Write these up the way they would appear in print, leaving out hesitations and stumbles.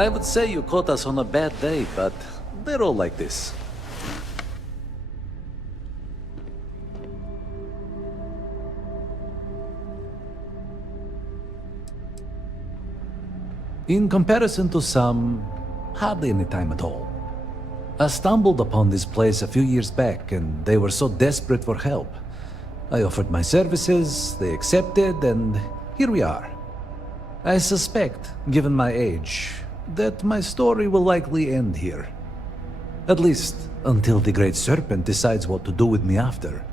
I would say you caught us on a bad day, but they're all like this. In comparison to some, hardly any time at all. I stumbled upon this place a few years back, and they were so desperate for help. I offered my services, they accepted, and here we are. I suspect, given my age, that my story will likely end here. At least, until the Great Serpent decides what to do with me after.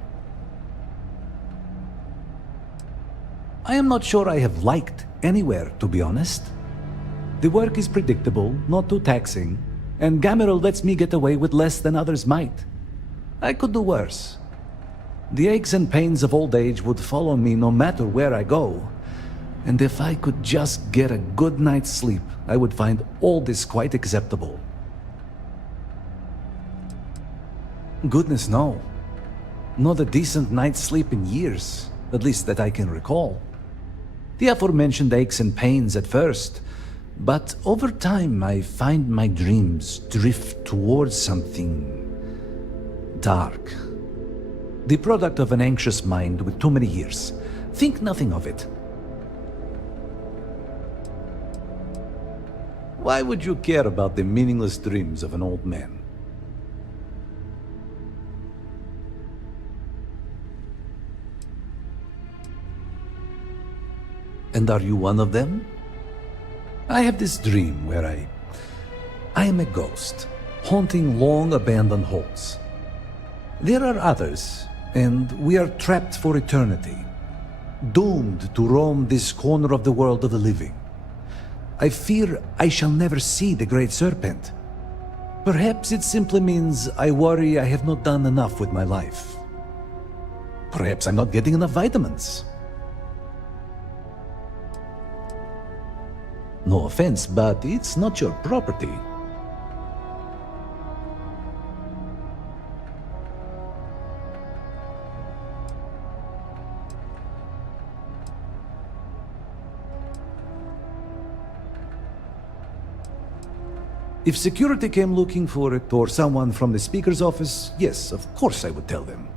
I am not sure I have liked anywhere, to be honest. The work is predictable, not too taxing, and Gamerel lets me get away with less than others might. I could do worse. The aches and pains of old age would follow me no matter where I go, and if I could just get a good night's sleep, I would find all this quite acceptable. Goodness, no. Not a decent night's sleep in years, at least that I can recall. The aforementioned aches and pains at first, but over time I find my dreams drift towards something dark. The product of an anxious mind with too many years. Think nothing of it. Why would you care about the meaningless dreams of an old man? And are you one of them? I have this dream where I am a ghost, haunting long-abandoned halls. There are others, and we are trapped for eternity, doomed to roam this corner of the world of the living. I fear I shall never see the Great Serpent. Perhaps it simply means I worry I have not done enough with my life. Perhaps I'm not getting enough vitamins. No offense, but it's not your property. If security came looking for it, or someone from the speaker's office, yes, of course I would tell them.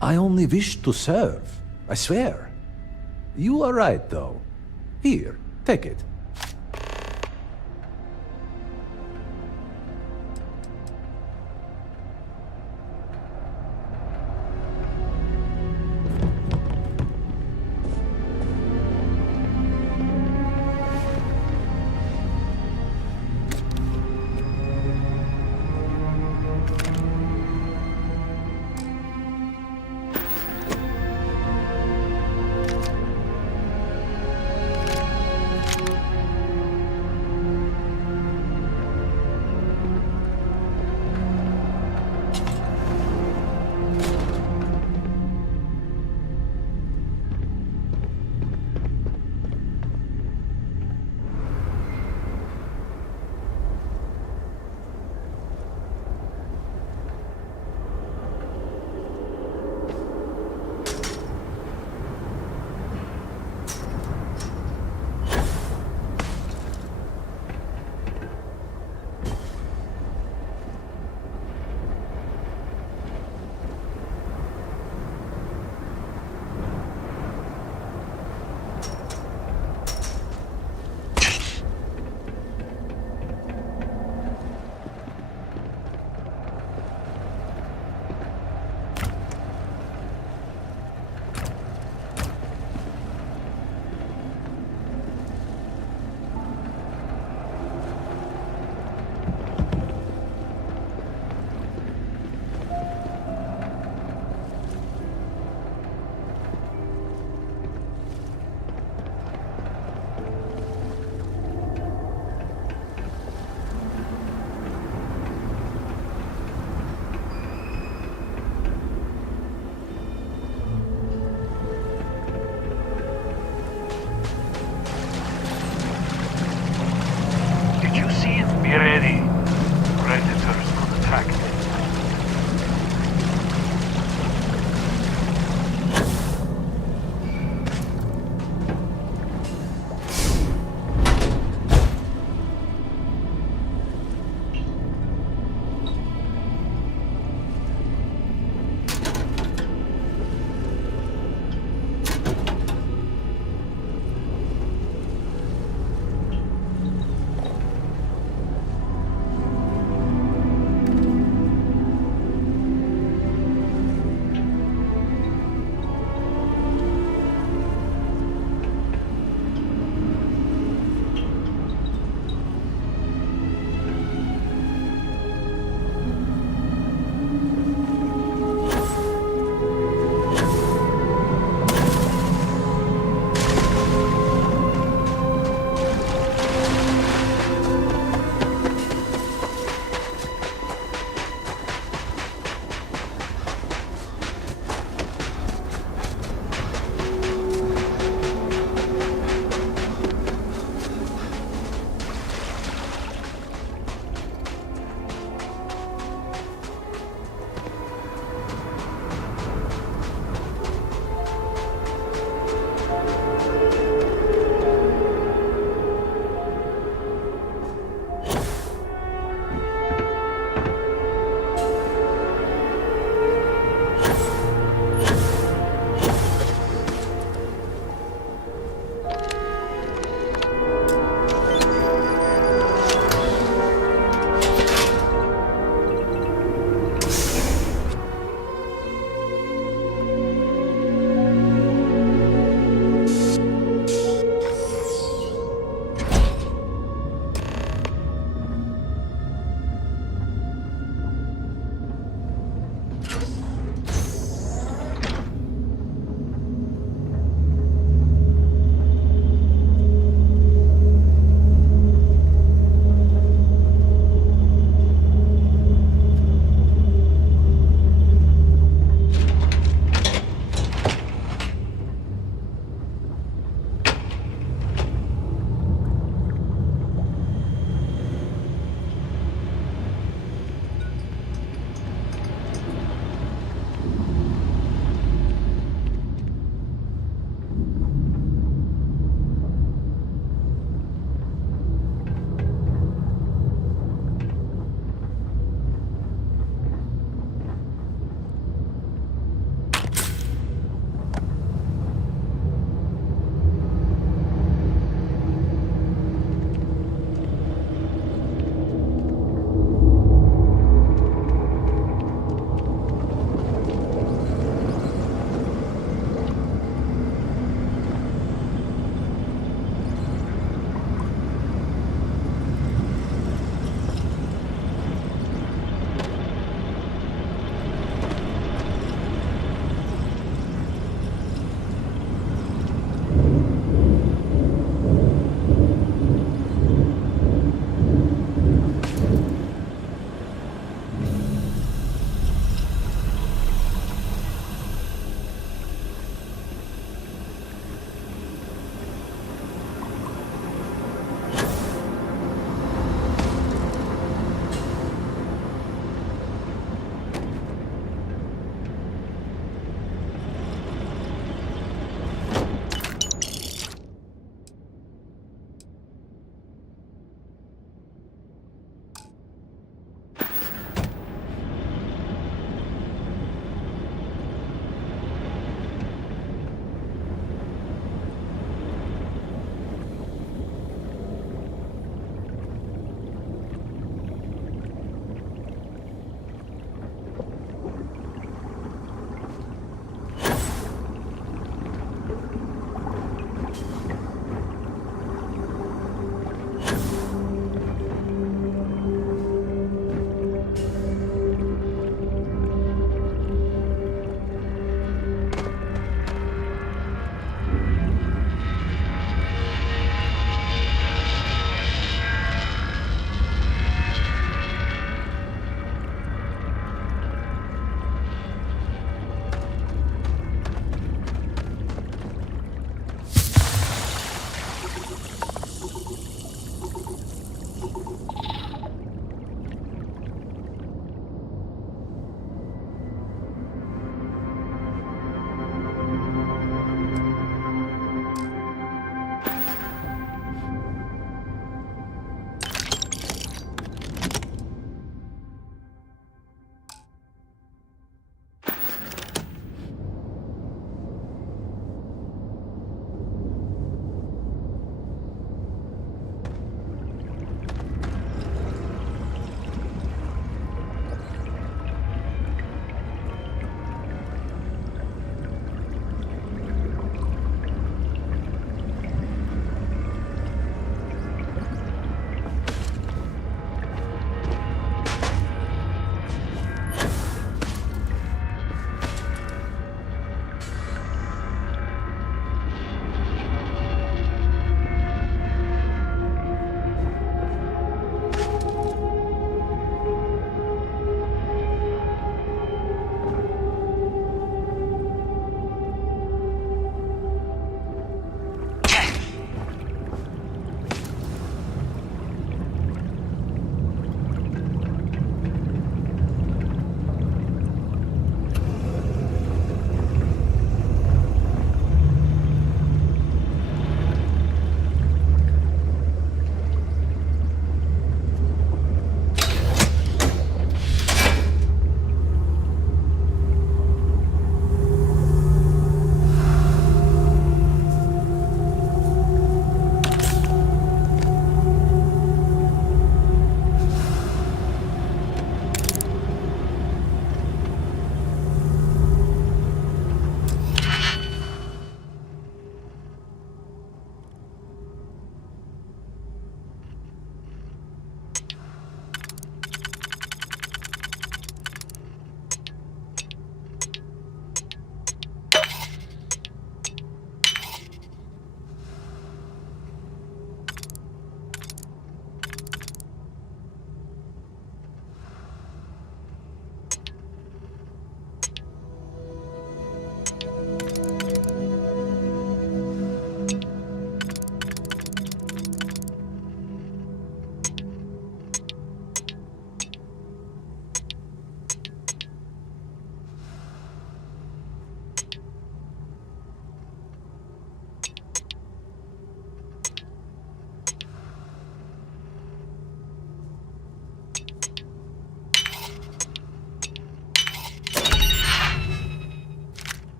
I only wish to serve, I swear. You are right, though. Here, take it.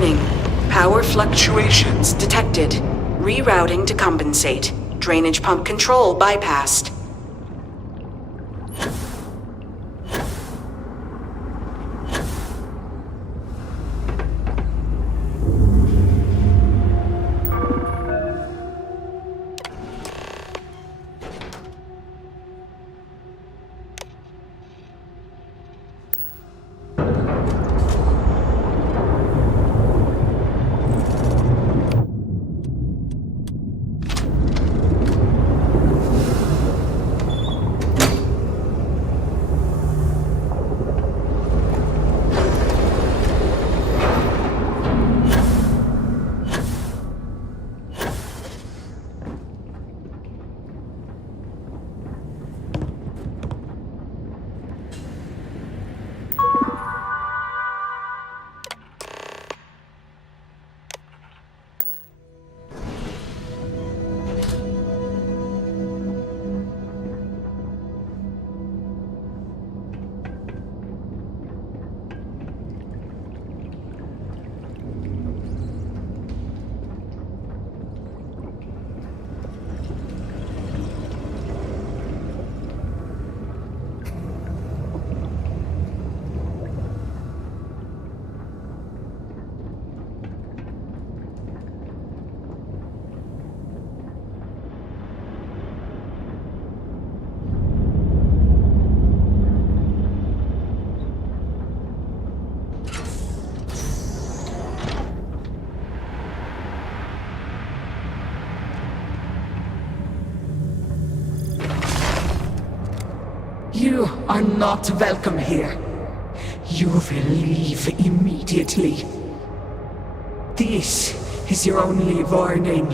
Warning. Power fluctuations detected. Rerouting to compensate. Drainage pump control bypassed. You are not welcome here. You will leave immediately. This is your only warning.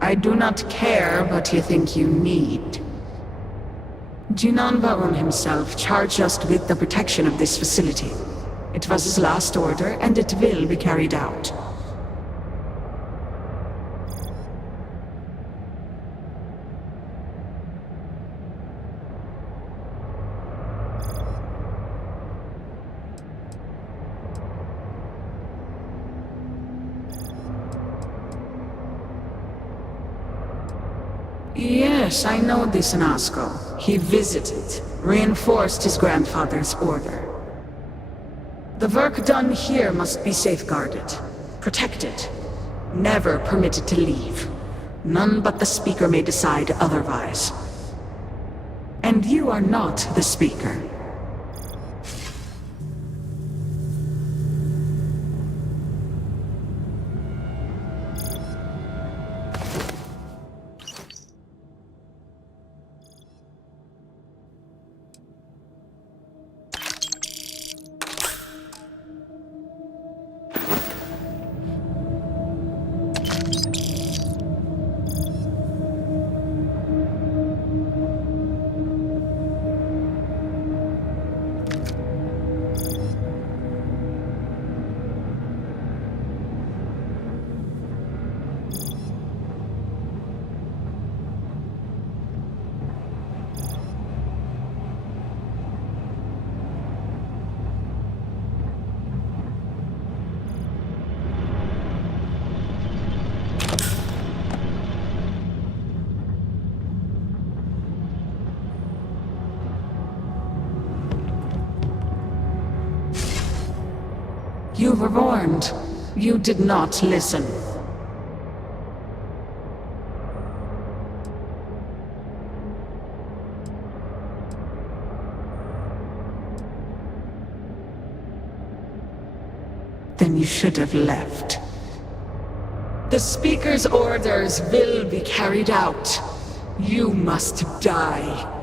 I do not care what you think you need. Junon Baron himself charged us with the protection of this facility. It was his last order, and it will be carried out. Yes, I know this Nasco. He visited, reinforced his grandfather's order. The work done here must be safeguarded, protected, never permitted to leave. None but the Speaker may decide otherwise. And you are not the Speaker. You were warned. You did not listen. Then you should have left. The Speaker's orders will be carried out. You must die.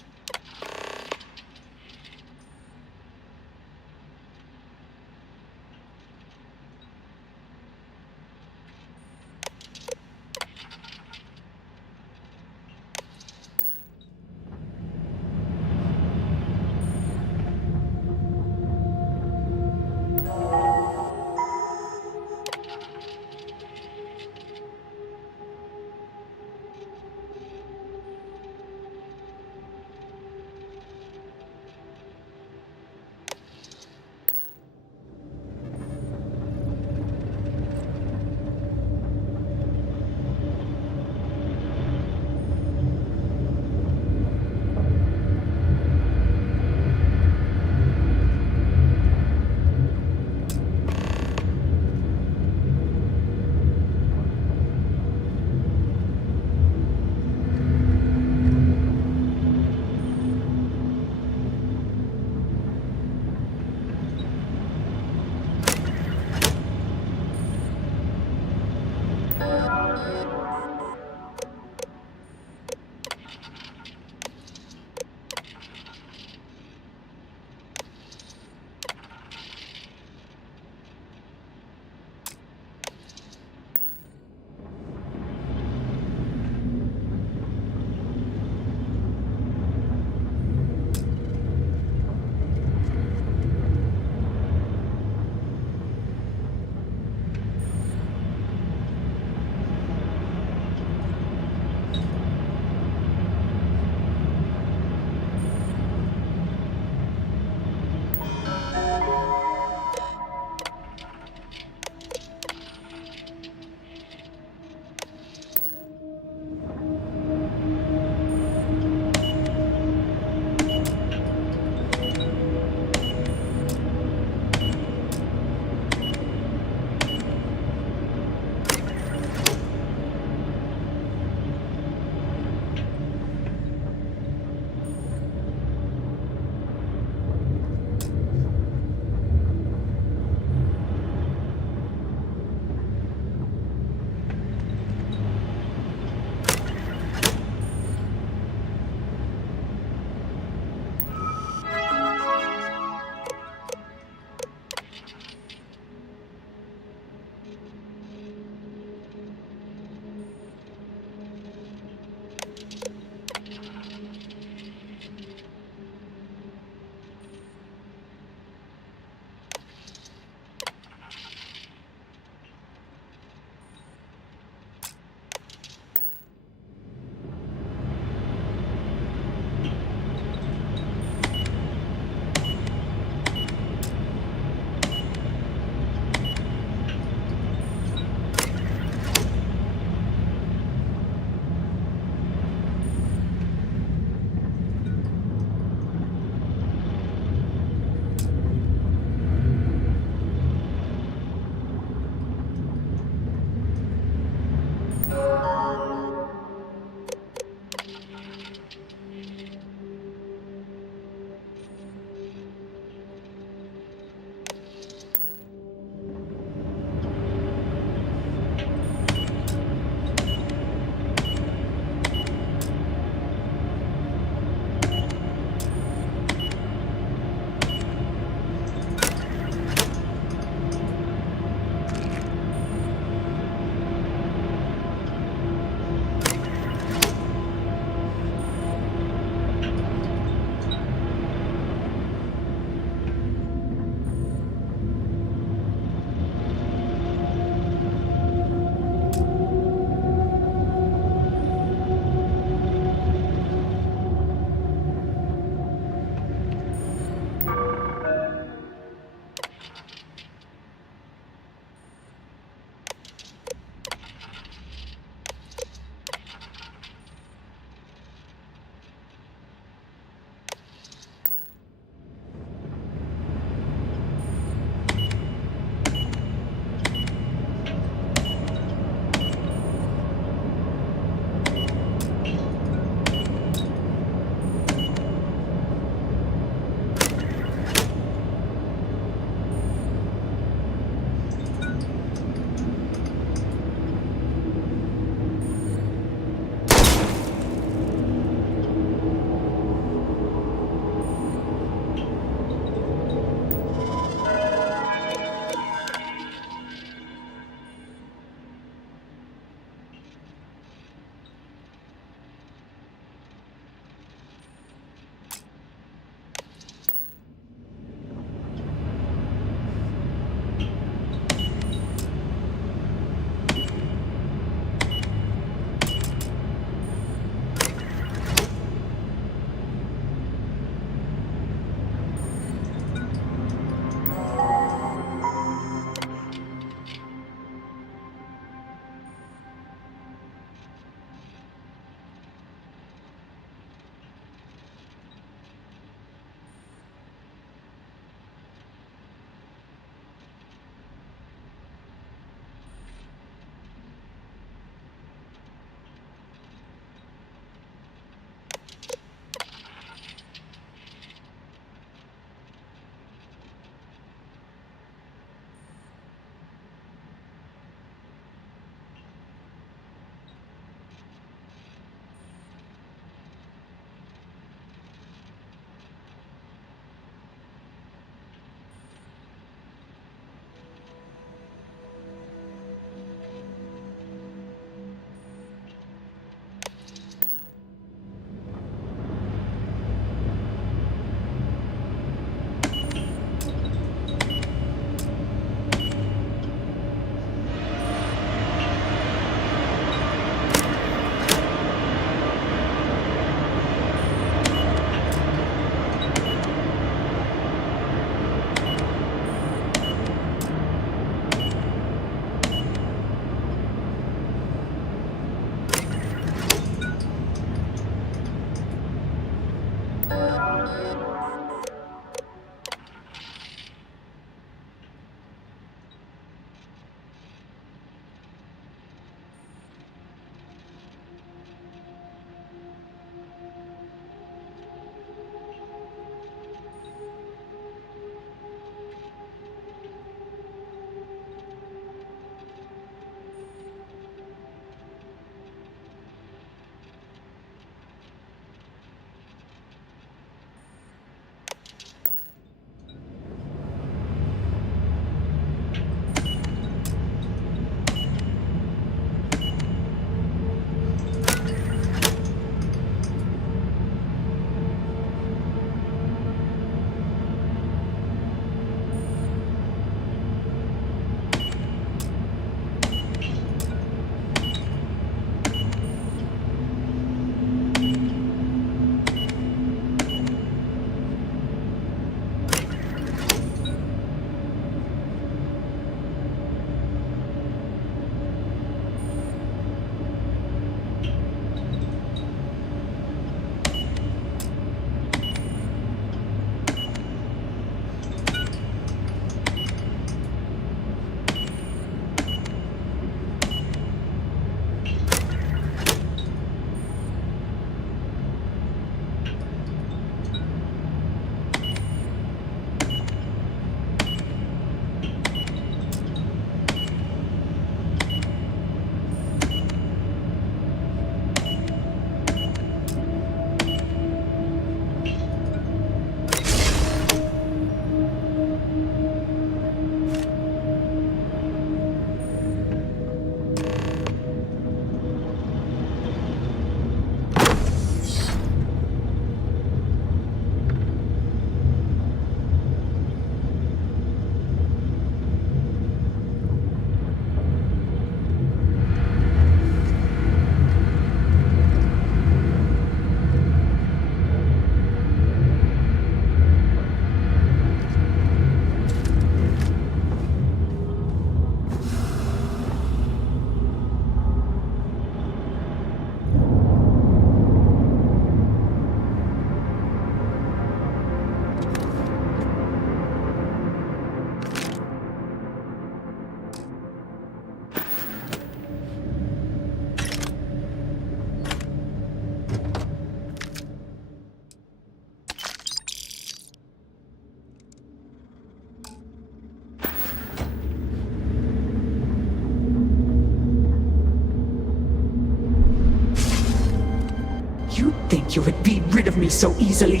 think you would be rid of me so easily.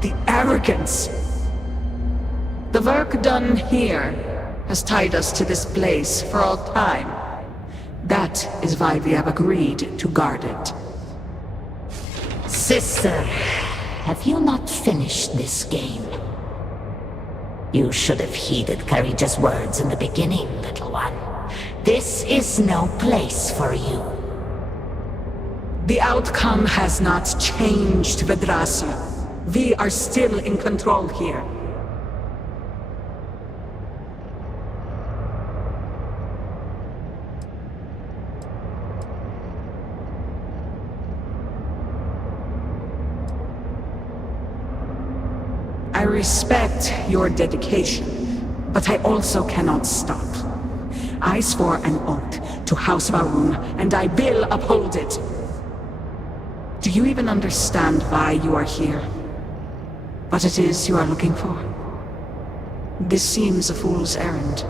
The arrogance! The work done here has tied us to this place for all time. That is why we have agreed to guard it. Sister, have you not finished this game? You should have heeded Karija's words in the beginning, little one. This is no place for you. The outcome has not changed, Vedrasya. We are still in control here. I respect your dedication, but I also cannot stop. I swore an oath to House Varun, and I will uphold it. Do you even understand why you are here? What it is you are looking for? This seems a fool's errand.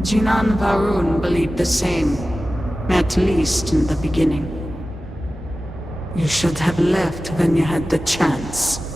Jinan Varun believed the same, at least in the beginning. You should have left when you had the chance.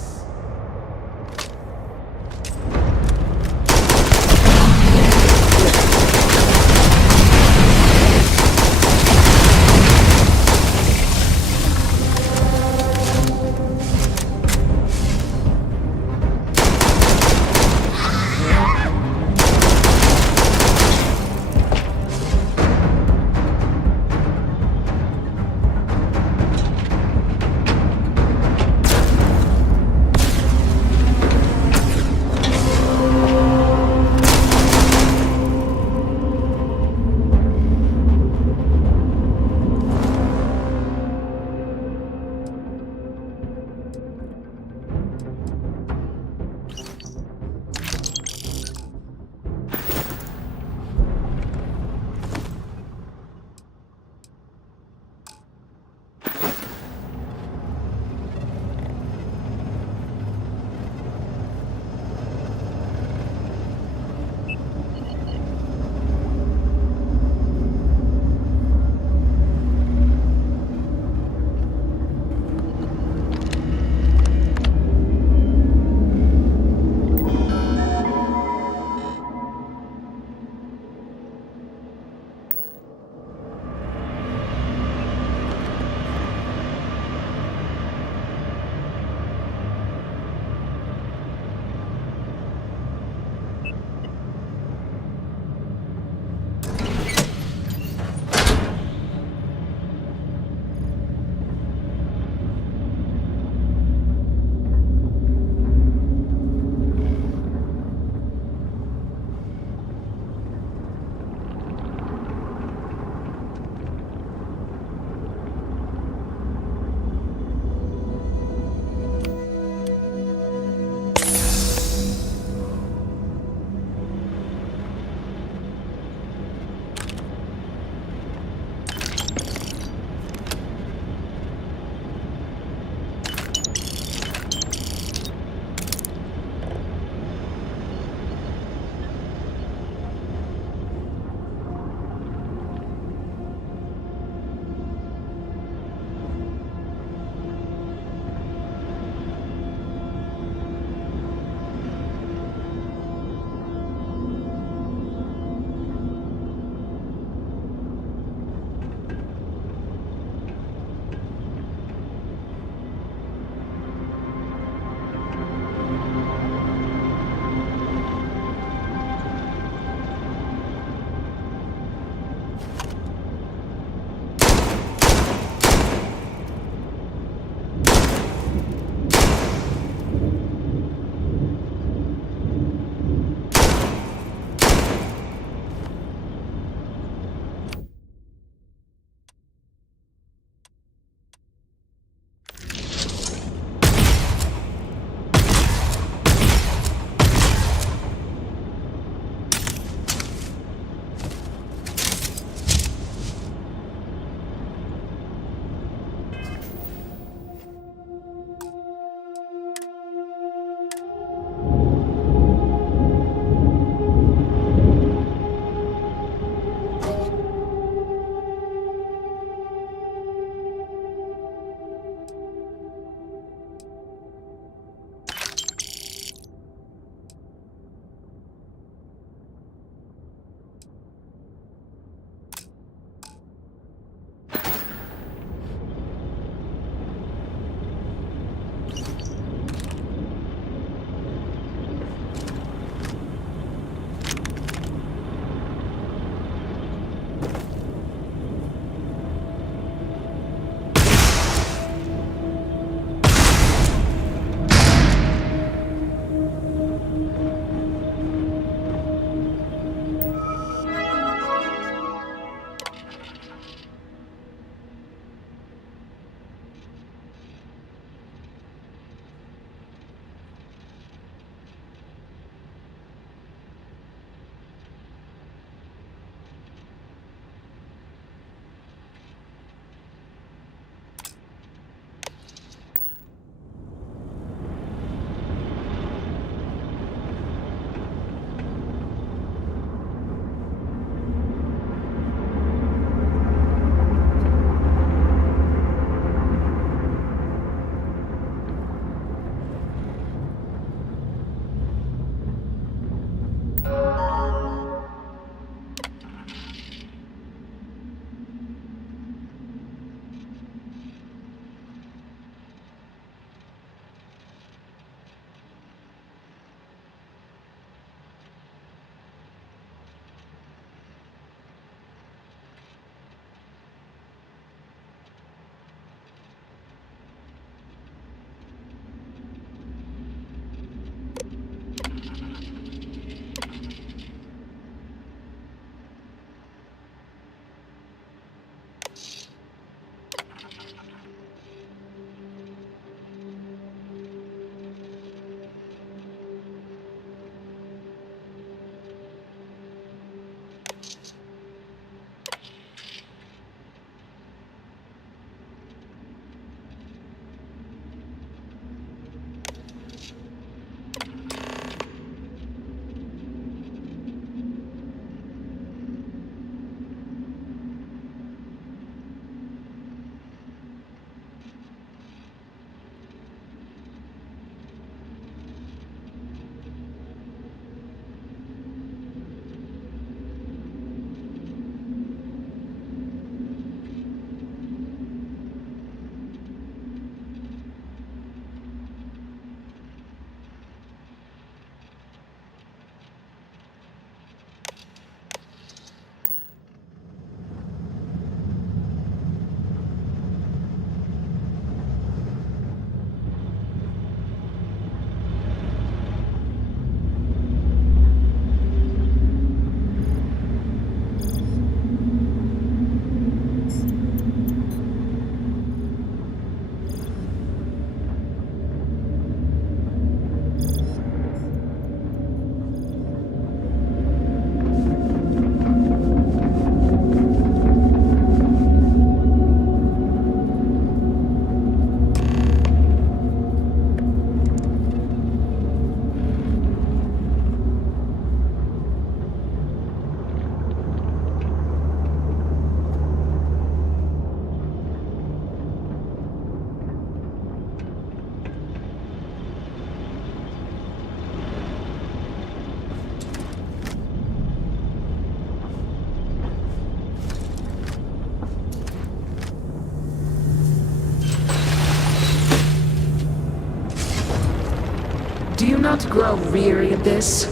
not grow weary of this.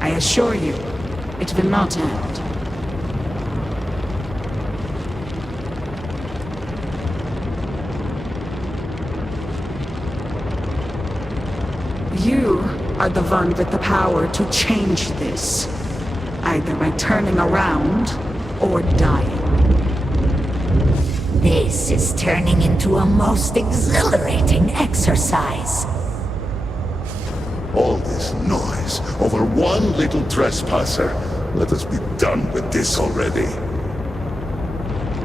I assure you, it will not end. You are the one with the power to change this, either by turning around or dying. This is turning into a most exhilarating exercise. All this noise over one little trespasser. Let us be done with this already.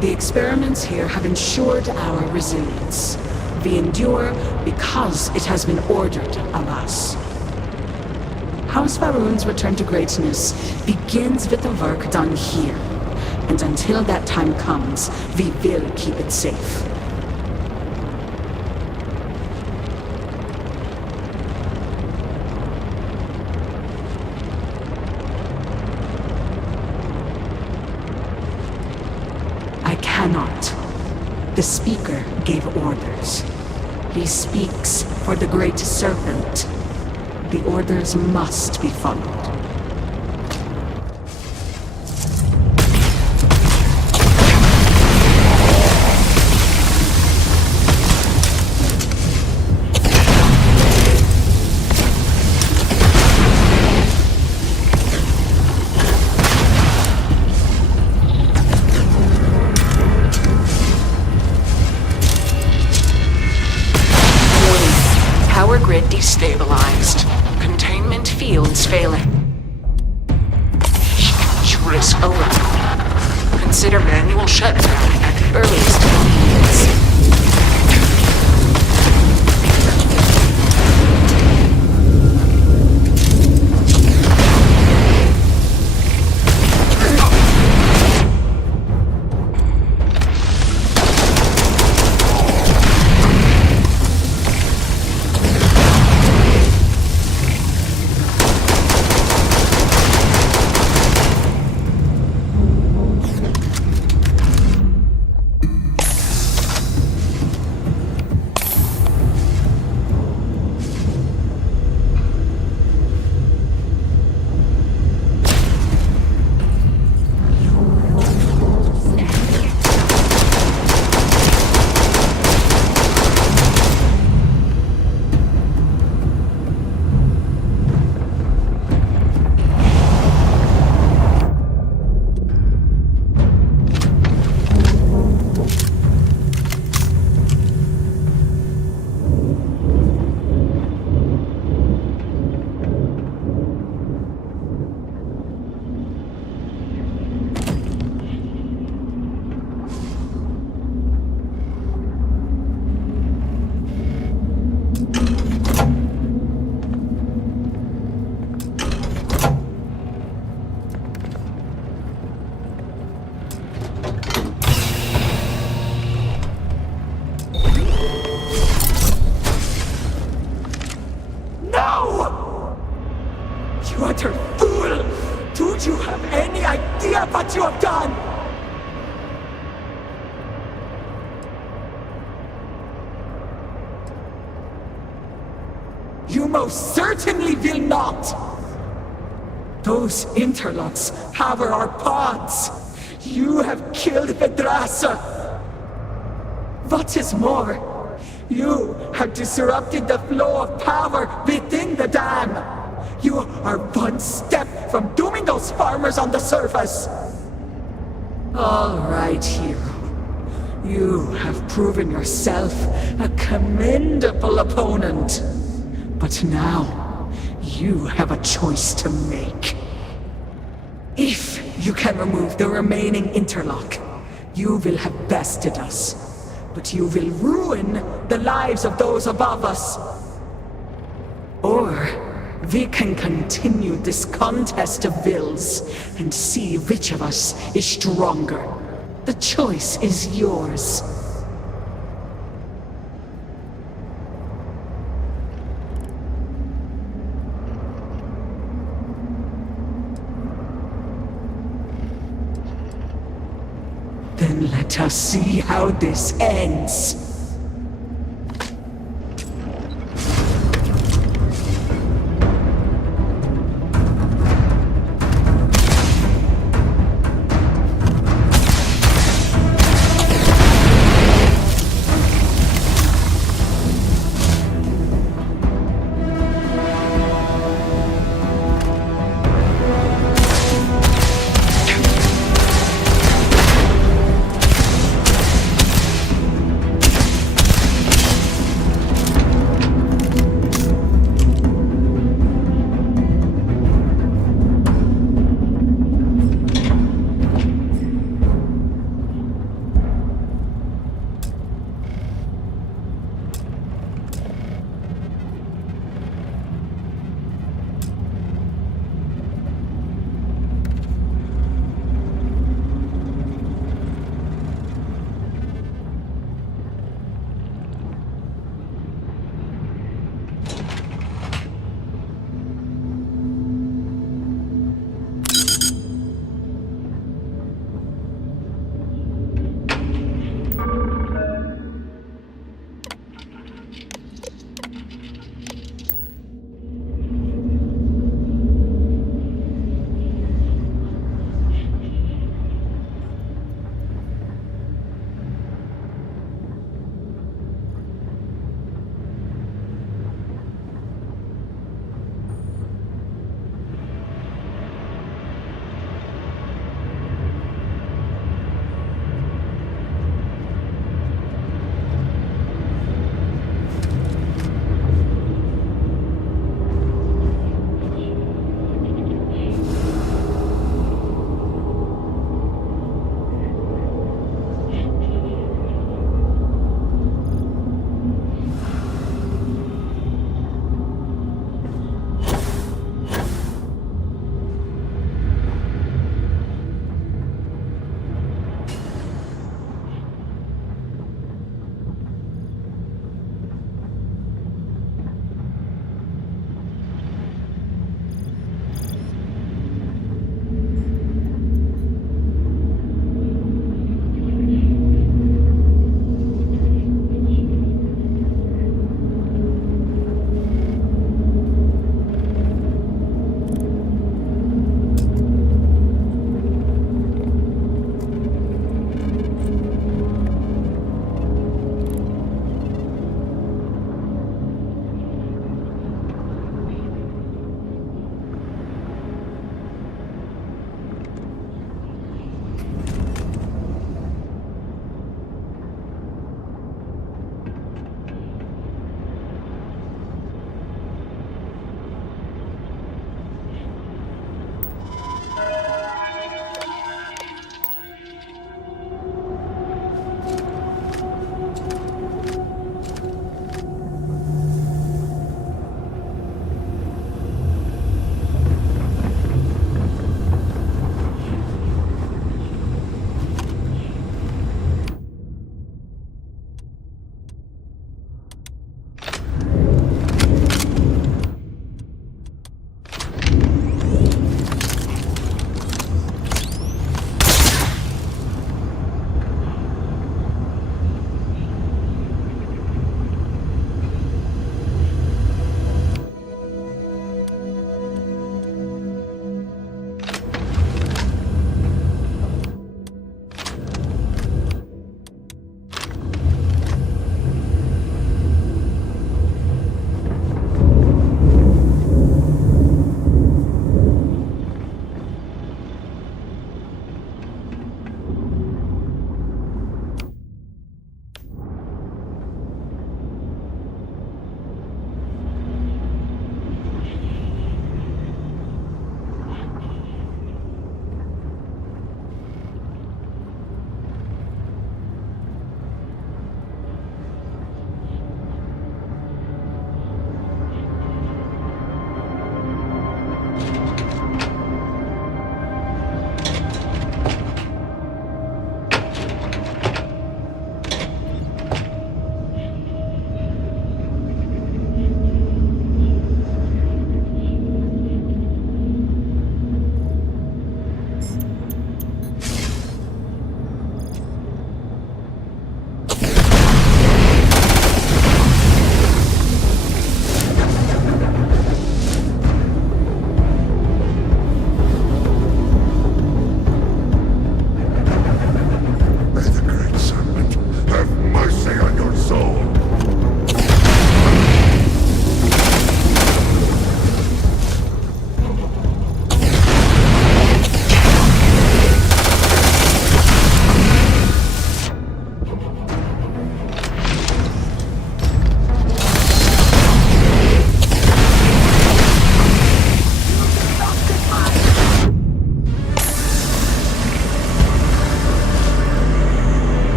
The experiments here have ensured our resilience. We endure because it has been ordered of us. House Faroon's return to greatness begins with the work done here. And until that time comes, we will keep it safe. I cannot. The Speaker gave orders. He speaks for the Great Serpent. The orders must be followed. Power grid destabilized. Containment fields failing. Huge risk around. Consider manual shutdown at the earliest convenience. You utter fool! Don't you have any idea what you have done? You most certainly will not! Those interlocks power our pods! You have killed Vedrasa! What is more, you have disrupted the flow of power within the dam! You are one step from dooming those farmers on the surface! All right, hero. You have proven yourself a commendable opponent. But now, you have a choice to make. If you can remove the remaining interlock, you will have bested us. But you will ruin the lives of those above us. Or we can continue this contest of wills and see which of us is stronger. The choice is yours. Then let us see how this ends.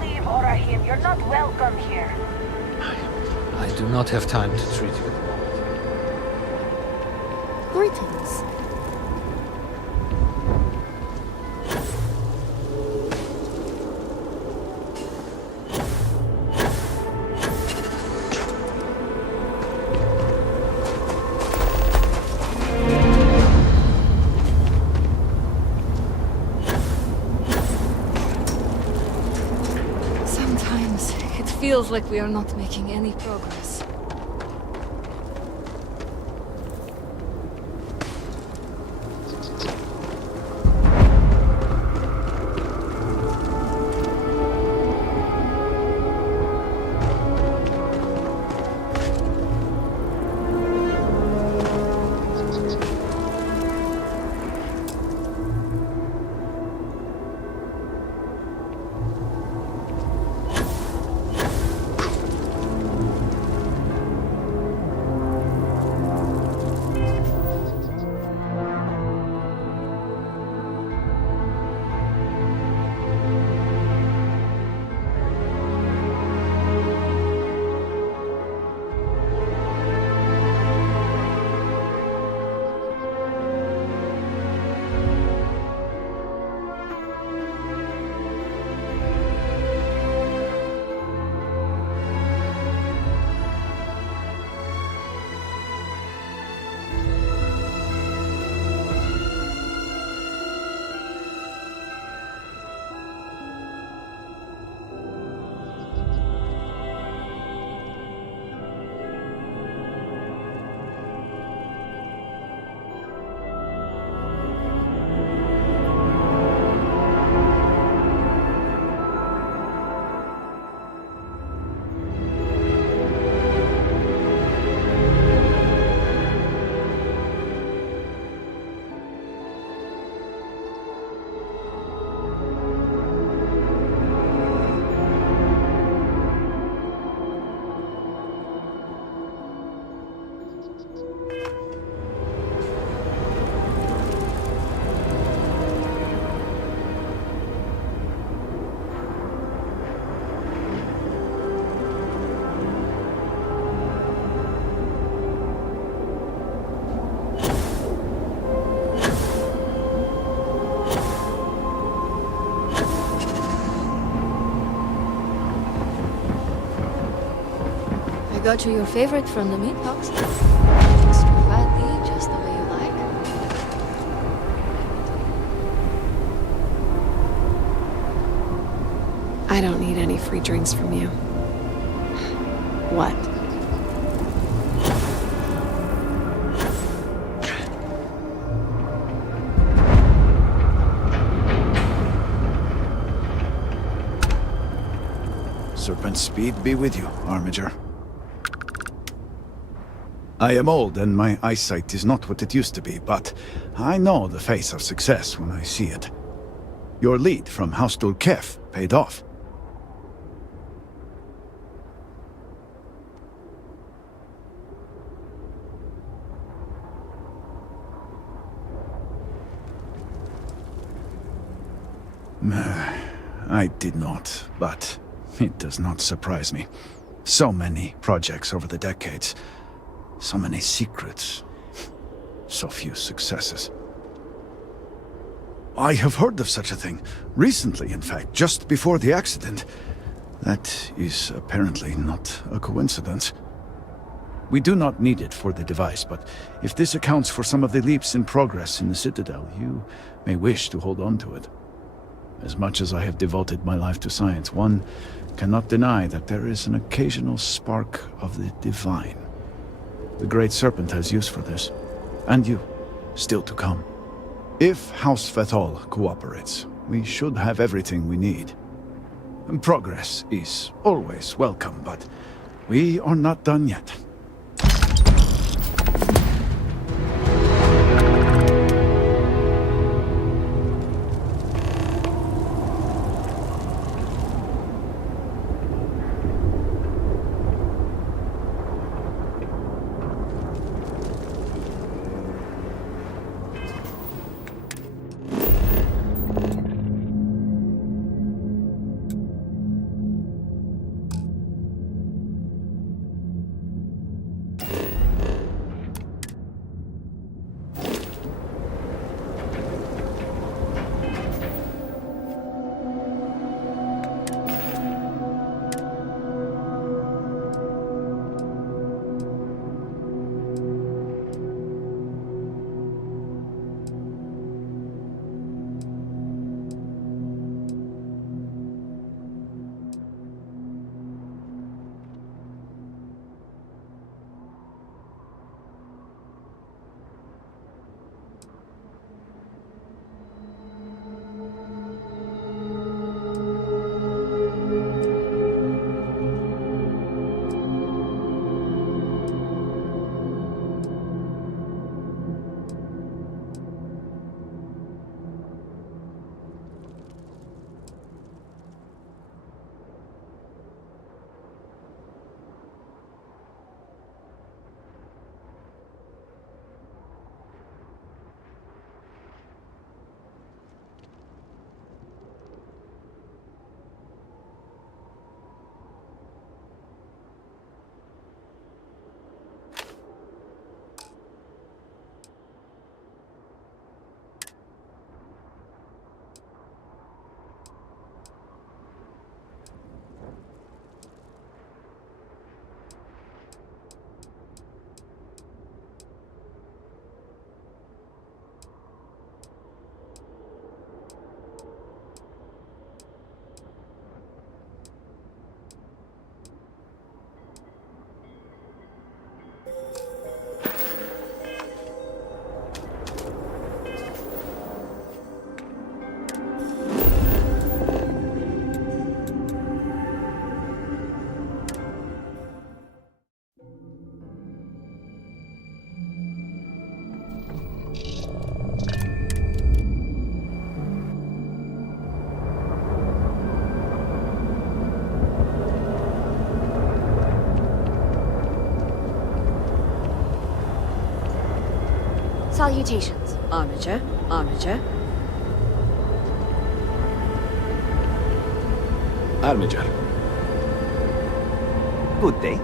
Leave, Orahim. You're not welcome here. I do not have time to treat you. Greetings. Sometimes it feels like we are not making any progress. I got you your favorite from the meat box. Extra fatty, just the way you like. I don't need any free drinks from you. What? Serpent speed be with you, Armiger. I am old and my eyesight is not what it used to be, but I know the face of success when I see it. Your lead from Haustul Kef paid off. I did not, but it does not surprise me. So many projects over the decades. So many secrets. So few successes. I have heard of such a thing. Recently, in fact, just before the accident. That is apparently not a coincidence. We do not need it for the device, but if this accounts for some of the leaps in progress in the Citadel, you may wish to hold on to it. As much as I have devoted my life to science, one cannot deny that there is an occasional spark of the divine. The Great Serpent has use for this. And you, still to come. If House Fethal cooperates, we should have everything we need. Progress is always welcome, but we are not done yet. Salutations. Armiger, Armiger. Armiger. Good day.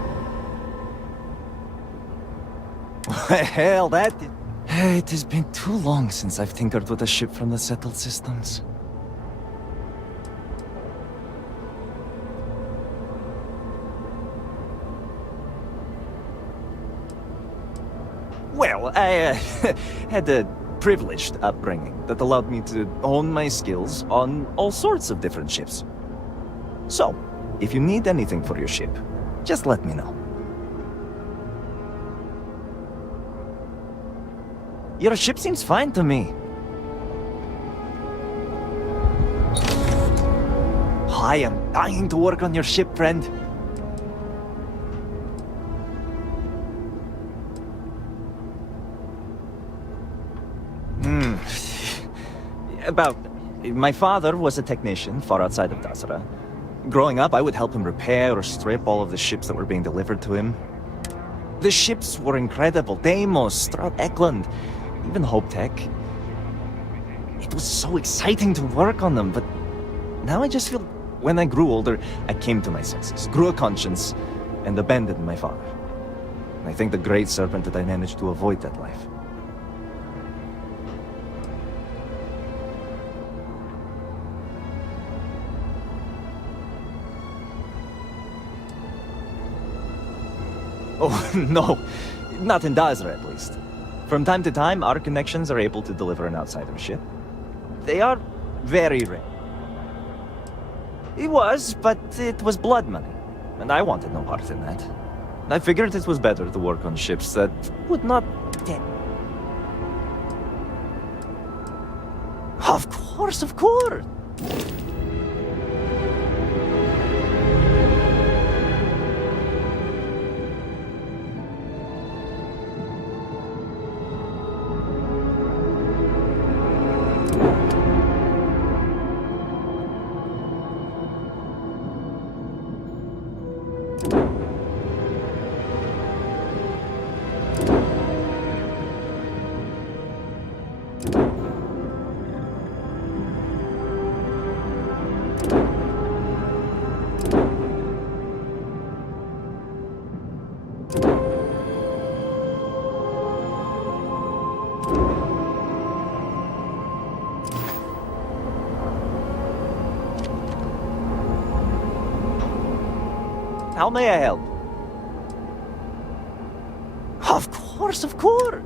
Well, that... It has been too long since I've tinkered with a ship from the settled systems. Well, I had a privileged upbringing that allowed me to hone my skills on all sorts of different ships. So, if you need anything for your ship, just let me know. Your ship seems fine to me. I am dying to work on your ship, friend. About... My father was a technician far outside of Dasra. Growing up, I would help him repair or strip all of the ships that were being delivered to him. The ships were incredible. Deimos, Stroud Eklund, even Hope Tech. It was so exciting to work on them, but now I just feel... When I grew older, I came to my senses, grew a conscience, and abandoned my father. I thank the Great Serpent that I managed to avoid that life. Oh, no. Not in Dasra, at least. From time to time, our connections are able to deliver an outsider ship. They are very rare. It was, but it was blood money, and I wanted no part in that. I figured it was better to work on ships that would not... Of course, of course! How may I help? Of course, of course!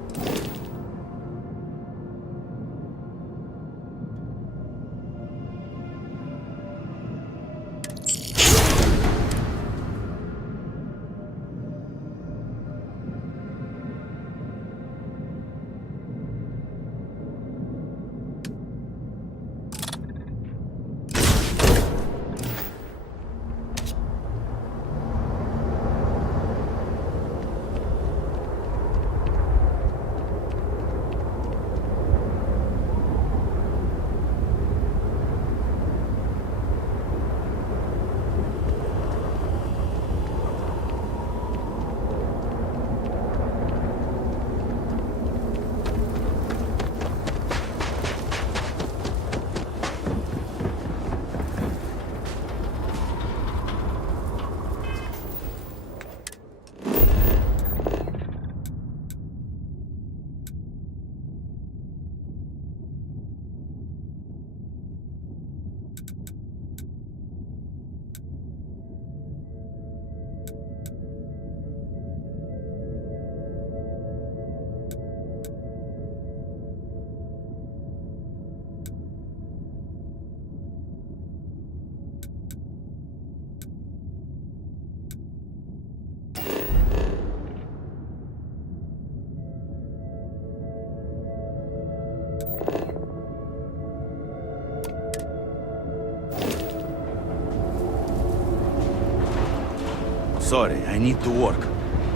Sorry, I need to work.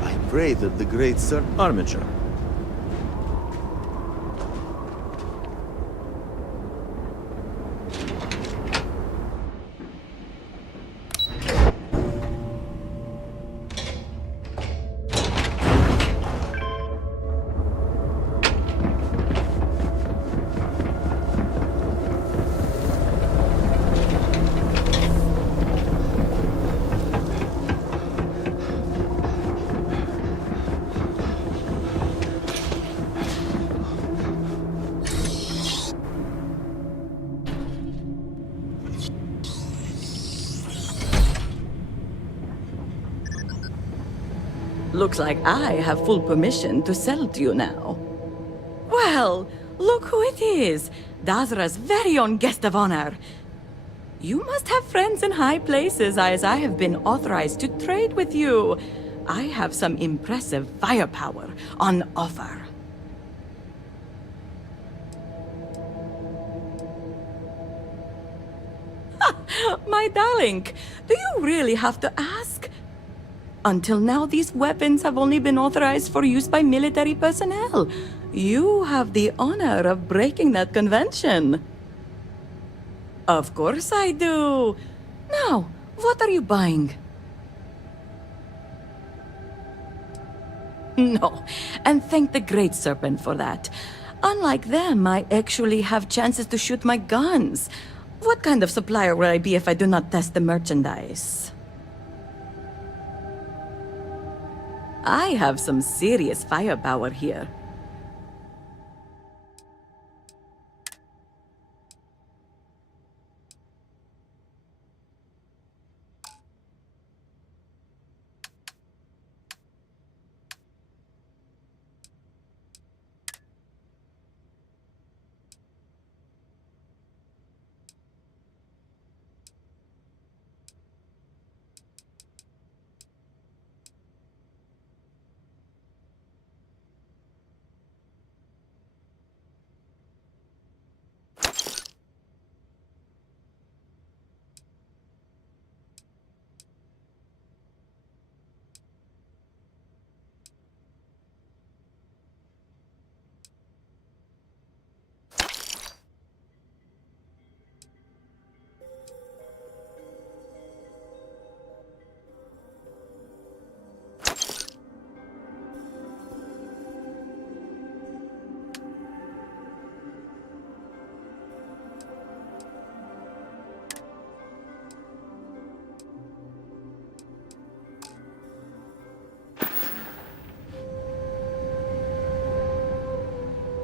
I pray that the Great Sir Armiger. Looks like I have full permission to sell to you now. Well, look who it is. Dazra's very own guest of honor. You must have friends in high places, as I have been authorized to trade with you. I have some impressive firepower on offer. My darling, do you really have to ask? Until now, these weapons have only been authorized for use by military personnel. You have the honor of breaking that convention. Of course I do. Now, what are you buying? No, and thank the Great Serpent for that. Unlike them, I actually have chances to shoot my guns. What kind of supplier would I be if I do not test the merchandise? I have some serious firepower here.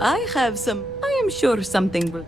I am sure something will...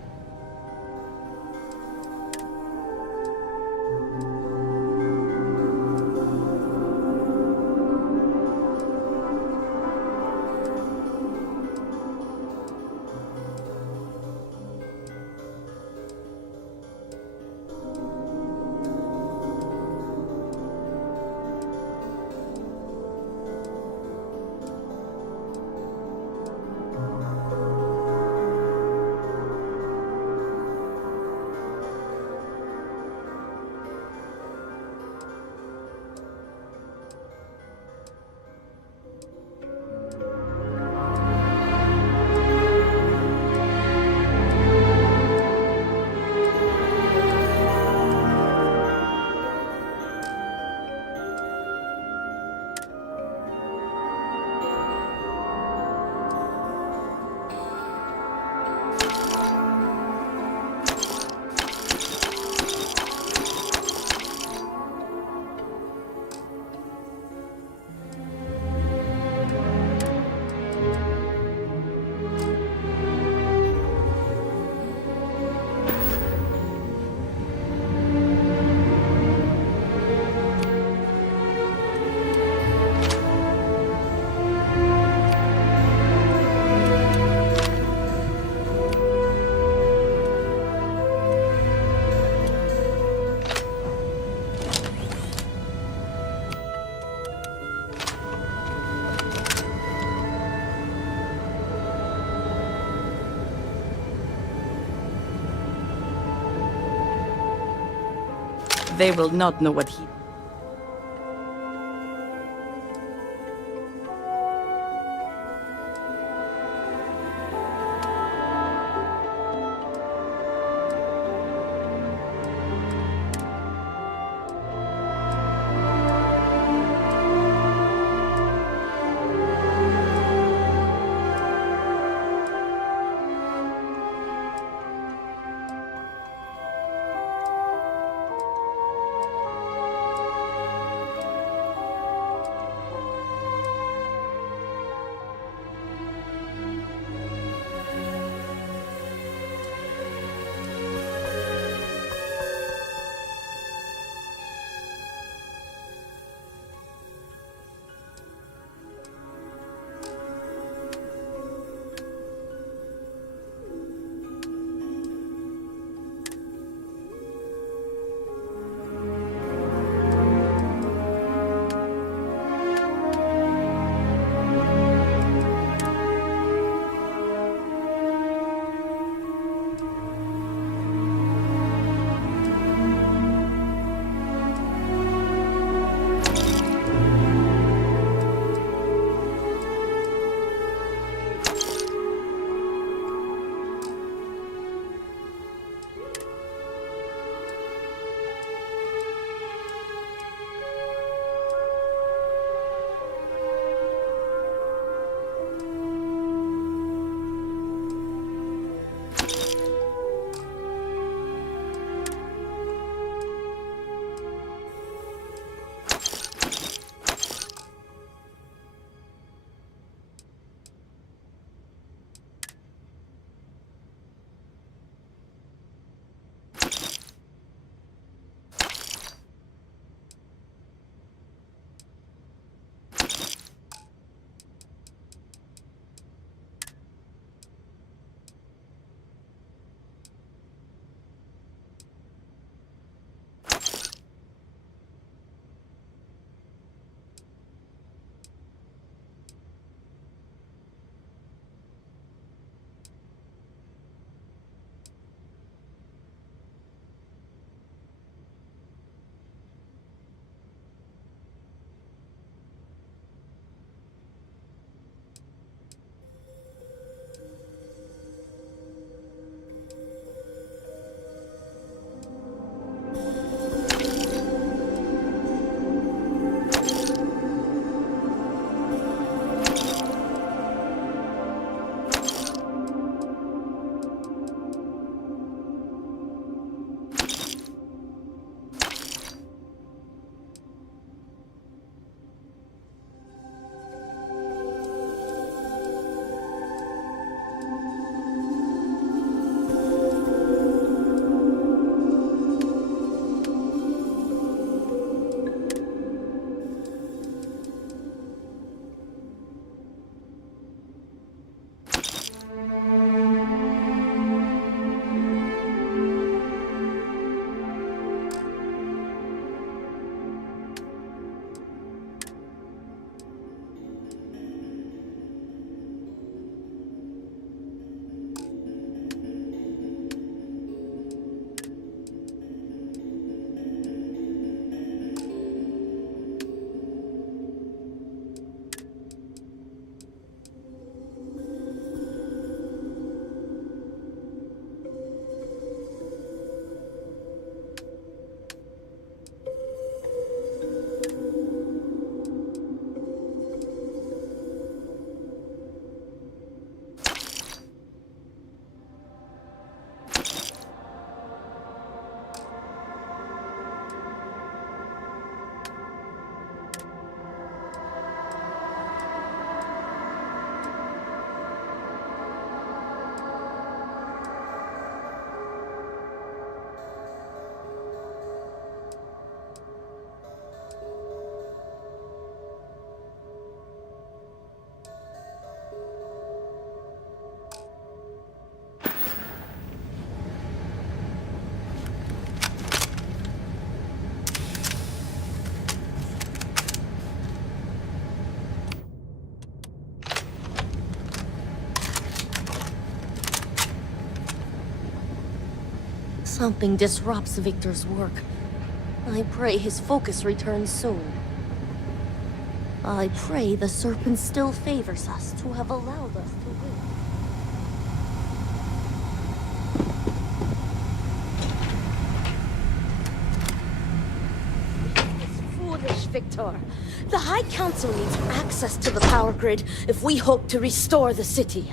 They will not know what he... Something disrupts Victor's work. I pray his focus returns soon. I pray the Serpent still favors us to have allowed us to win. It's foolish, Victor. The High Council needs access to the power grid if we hope to restore the city.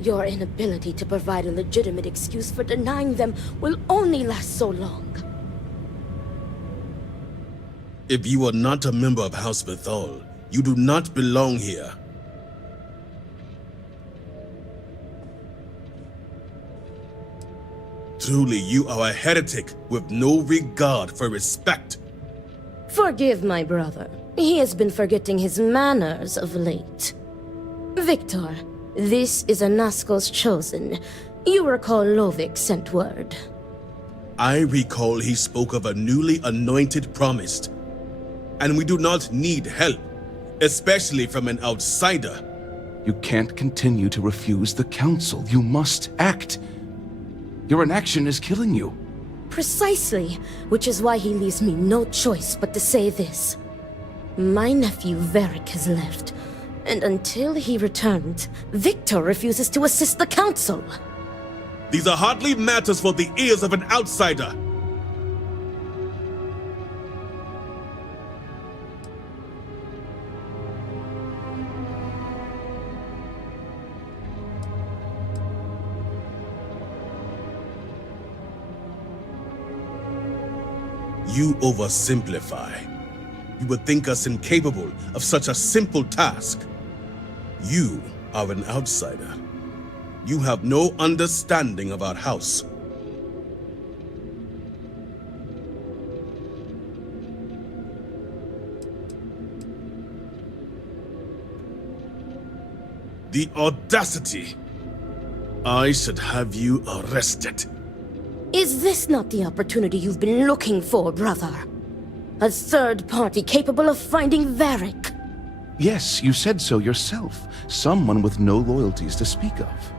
Your inability to provide a legitimate excuse for denying them will only last so long. If you are not a member of House Bethal, you do not belong here. Truly, you are a heretic with no regard for respect. Forgive my brother. He has been forgetting his manners of late. Victor, this is Anaskel's chosen. You recall Lovik sent word. I recall he spoke of a newly anointed promised. And we do not need help, especially from an outsider. You can't continue to refuse the council. You must act. Your inaction is killing you. Precisely, which is why he leaves me no choice but to say this. My nephew Varric has left, and until he returns, Victor refuses to assist the council. These are hardly matters for the ears of an outsider. You oversimplify. You would think us incapable of such a simple task. You are an outsider. You have no understanding of our house. The audacity! I should have you arrested. Is this not the opportunity you've been looking for, brother? A third party capable of finding Varric? Yes, you said so yourself. Someone with no loyalties to speak of.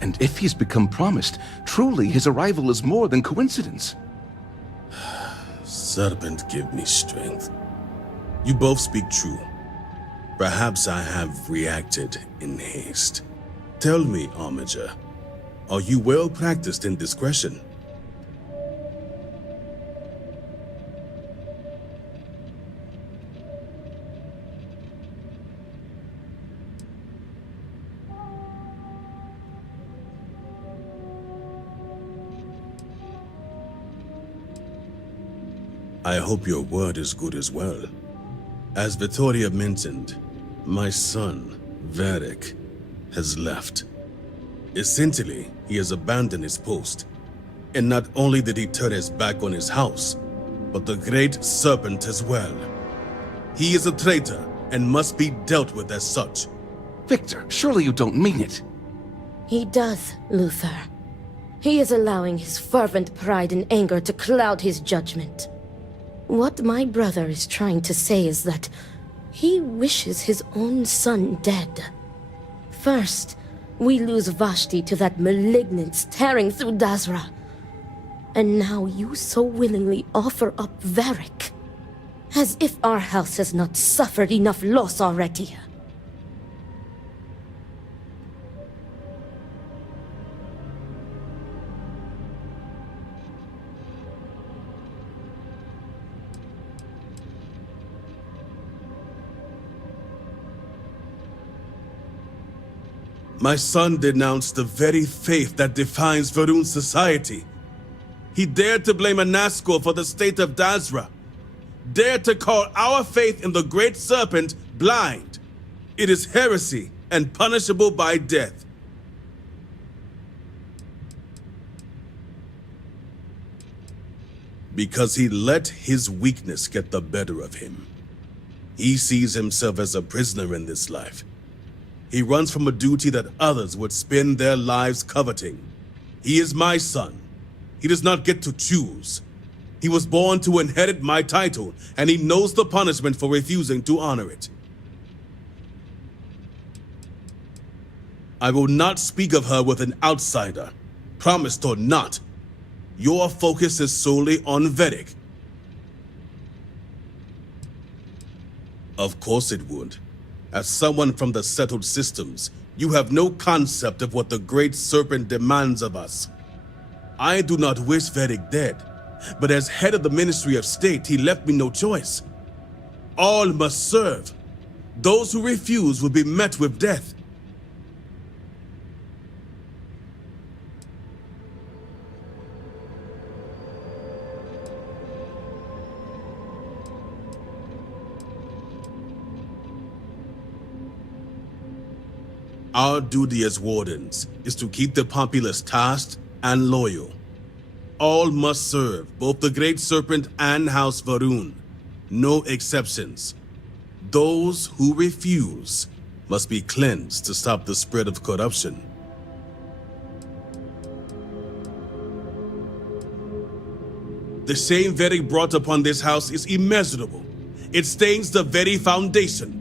And if he's become promised, truly his arrival is more than coincidence. Serpent, give me strength. You both speak true. Perhaps I have reacted in haste. Tell me, Armiger, are you well practiced in discretion? I hope your word is good as well. As Vittoria mentioned, my son, Varric, has left. Essentially, he has abandoned his post. And not only did he turn his back on his house, but the great serpent as well. He is a traitor and must be dealt with as such. Victor, surely you don't mean it. He does, Luther. He is allowing his fervent pride and anger to cloud his judgment. What my brother is trying to say is that he wishes his own son dead. First, we lose Vashti to that malignance tearing through Dazra. And now you so willingly offer up Varric. As if our house has not suffered enough loss already. My son denounced the very faith that defines Varun society. He dared to blame Anaskel for the state of Dazra. Dared to call our faith in the Great Serpent blind. It is heresy and punishable by death. Because he let his weakness get the better of him. He sees himself as a prisoner in this life. He runs from a duty that others would spend their lives coveting. He is my son. He does not get to choose. He was born to inherit my title, and he knows the punishment for refusing to honor it. I will not speak of her with an outsider, promised or not. Your focus is solely on Vedic. Of course it would. As someone from the settled systems, you have no concept of what the Great Serpent demands of us. I do not wish Vedic dead, but as head of the Ministry of State, he left me no choice. All must serve. Those who refuse will be met with death. Our duty as wardens is to keep the populace tasked and loyal. All must serve, both the Great Serpent and House Varun. No exceptions. Those who refuse must be cleansed to stop the spread of corruption. The shame Vedic brought upon this house is immeasurable. It stains the very foundation.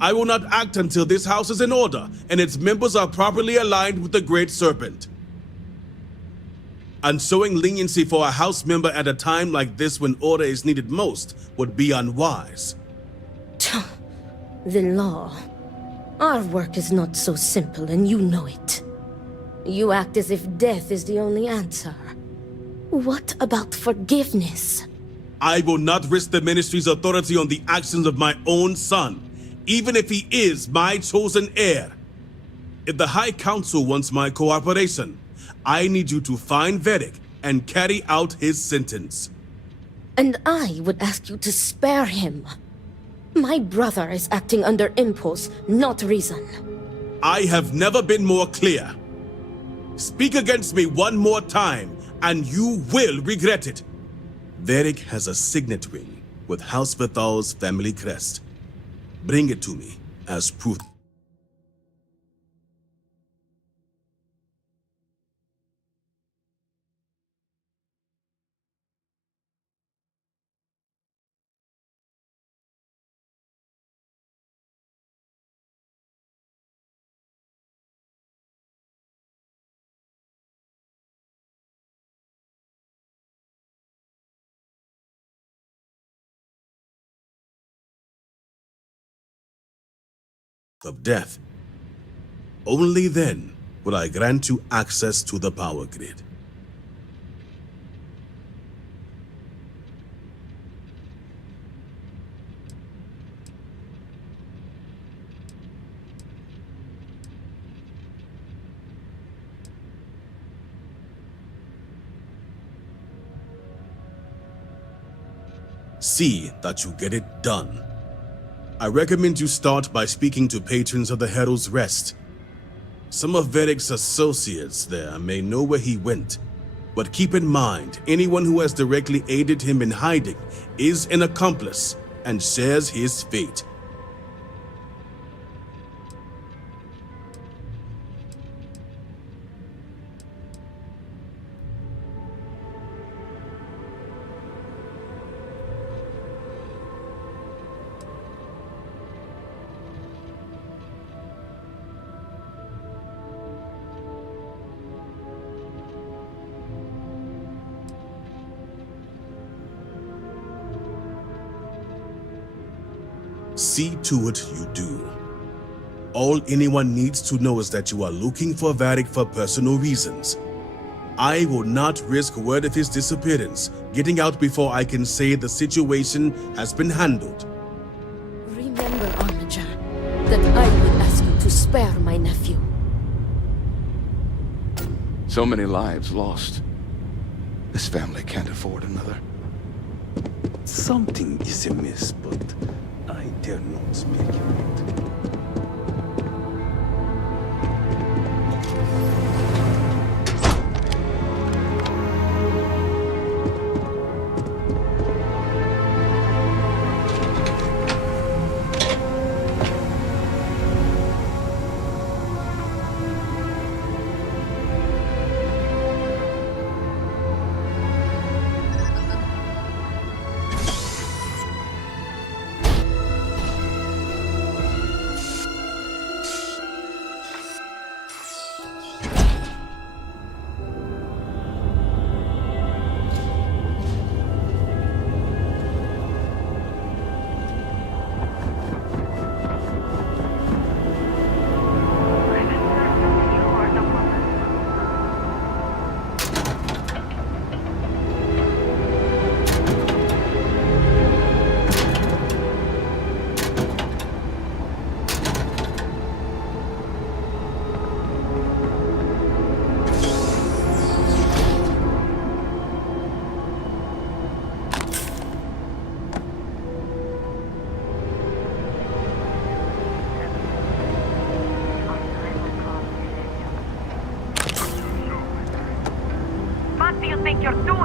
I will not act until this house is in order and its members are properly aligned with the Great Serpent. And showing leniency for a house member at a time like this when order is needed most would be unwise. The law. Our work is not so simple, and you know it. You act as if death is the only answer. What about forgiveness? I will not risk the ministry's authority on the actions of my own son, even if he is my chosen heir. If the High Council wants my cooperation, I need you to find Vedic and carry out his sentence. And I would ask you to spare him. My brother is acting under impulse, not reason. I have never been more clear. Speak against me one more time, and you will regret it. Vedic has a signet ring with House Vithal's family crest. Bring it to me as proof. Of death. Only then will I grant you access to the power grid. See that you get it done. I recommend you start by speaking to patrons of the Herald's Rest. Some of Vedic's associates there may know where he went, but keep in mind, anyone who has directly aided him in hiding is an accomplice and shares his fate. See to it you do. All anyone needs to know is that you are looking for Vedic for personal reasons. I will not risk word of his disappearance getting out before I can say the situation has been handled. Remember, Armiger, that I would ask you to spare my nephew. So many lives lost. This family can't afford another. Something is amiss, but I dare not speculate.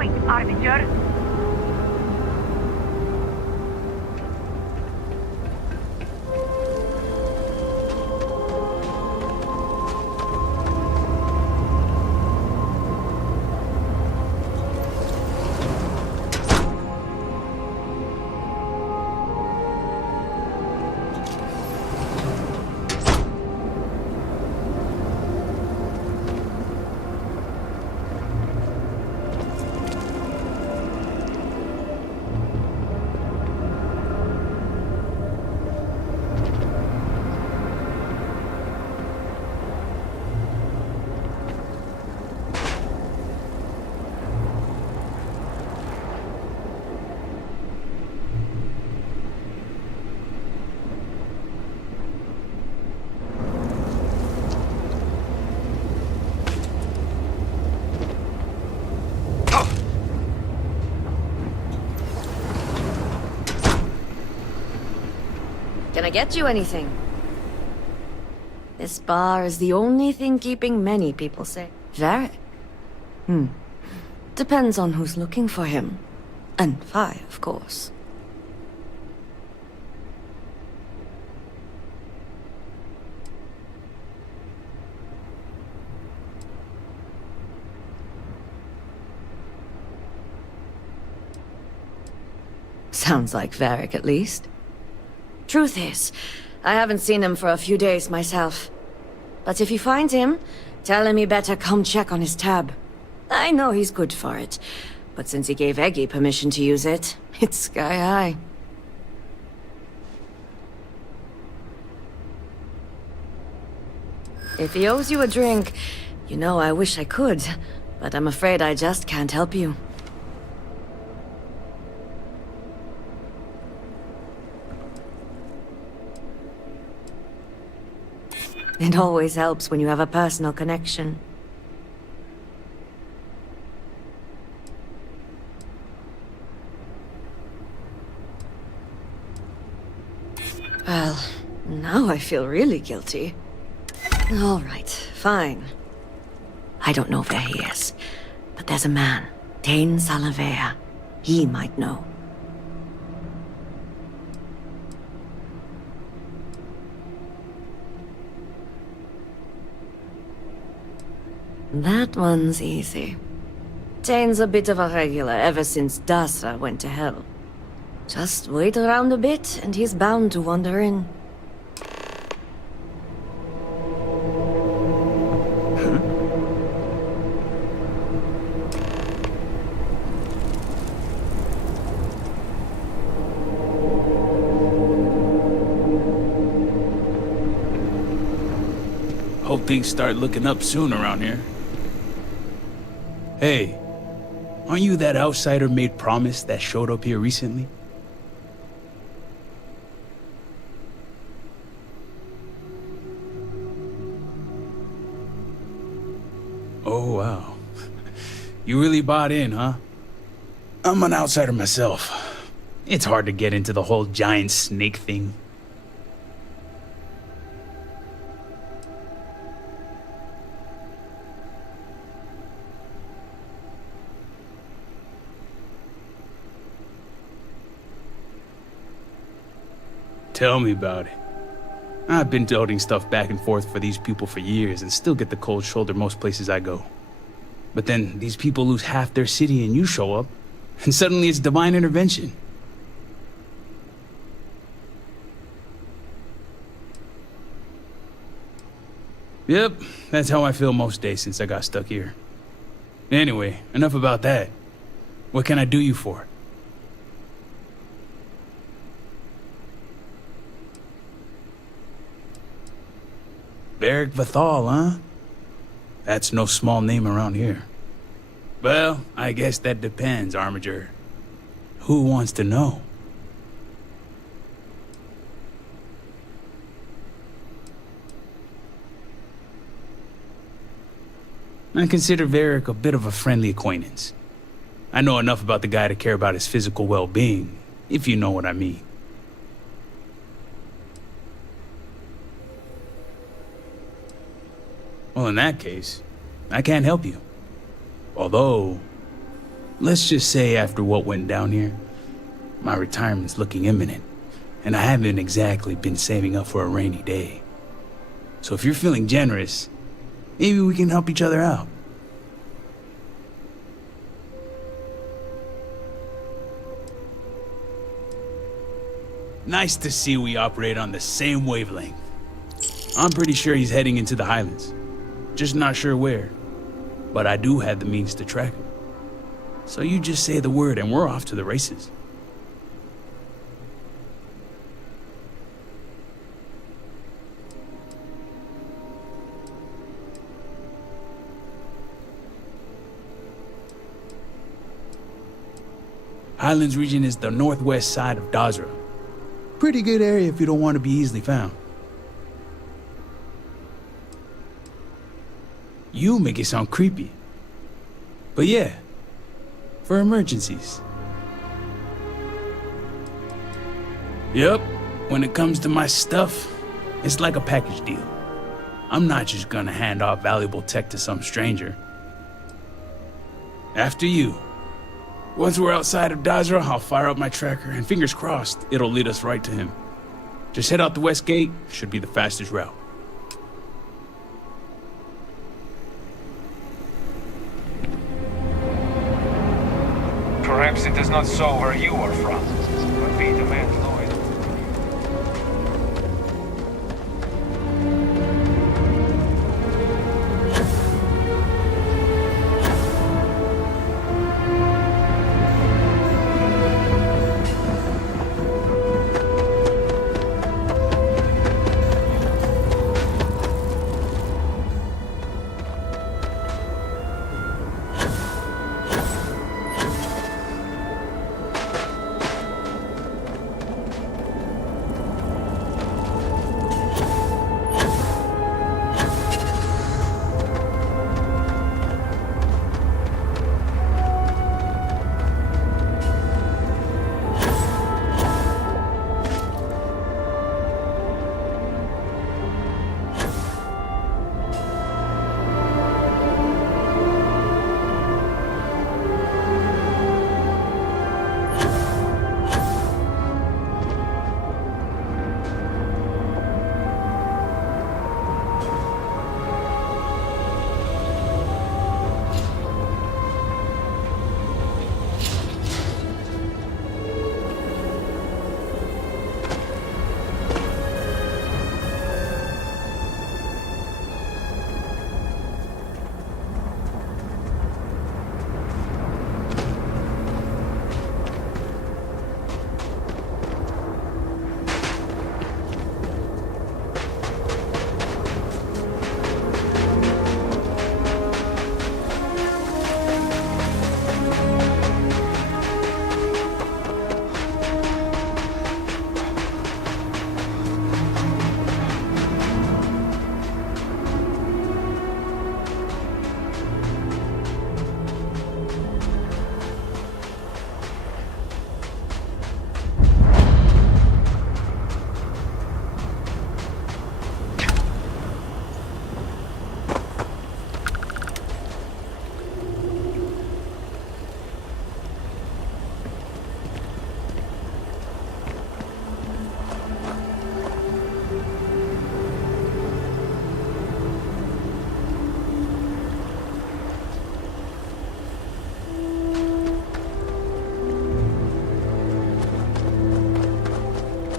going, Armiger? Can I get you anything? This bar is the only thing keeping many people safe. Varric? Depends on who's looking for him. And Vi, of course. Sounds like Varric, at least. Truth is, I haven't seen him for a few days myself. But if you find him, tell him he better come check on his tab. I know he's good for it, but since he gave Eggy permission to use it, it's sky high. If he owes you a drink, you know I wish I could, but I'm afraid I just can't help you. It always helps when you have a personal connection. Well, now I feel really guilty. All right, fine. I don't know where he is, but there's a man, Dane Salavea. He might know. That one's easy. Dane's a bit of a regular ever since Dasa went to hell. Just wait around a bit, and he's bound to wander in. Hope things start looking up soon around here. Hey, aren't you that outsider made promise that showed up here recently? Oh, wow. You really bought in, huh? I'm an outsider myself. It's hard to get into the whole giant snake thing. Tell me about it. I've been toting stuff back and forth for these people for years and still get the cold shoulder most places I go. But then these people lose half their city and you show up, and suddenly it's divine intervention. Yep, that's how I feel most days since I got stuck here. Anyway, enough about that. What can I do you for? Varric Vathal, huh? That's no small name around here. Well, I guess that depends, Armiger. Who wants to know? I consider Varric a bit of a friendly acquaintance. I know enough about the guy to care about his physical well-being, if you know what I mean. Well, in that case, I can't help you. Although, let's just say after what went down here, my retirement's looking imminent, and I haven't exactly been saving up for a rainy day. So if you're feeling generous, maybe we can help each other out. Nice to see we operate on the same wavelength. I'm pretty sure he's heading into the Highlands. Just not sure where. But I do have the means to track him. So you just say the word and we're off to the races. Highlands region is the northwest side of Dazra. Pretty good area if you don't want to be easily found. You make it sound creepy. But yeah, for emergencies. Yep, when it comes to my stuff, it's like a package deal. I'm not just gonna hand off valuable tech to some stranger. After you. Once we're outside of Dazra, I'll fire up my tracker, and fingers crossed, it'll lead us right to him. Just head out the west gate, should be the fastest route. Perhaps it is not so where you are from, but we demand loyalty.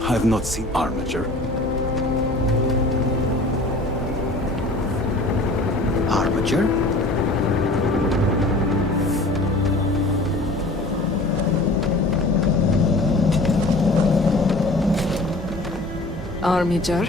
I've not seen armature. Armature? Armiger.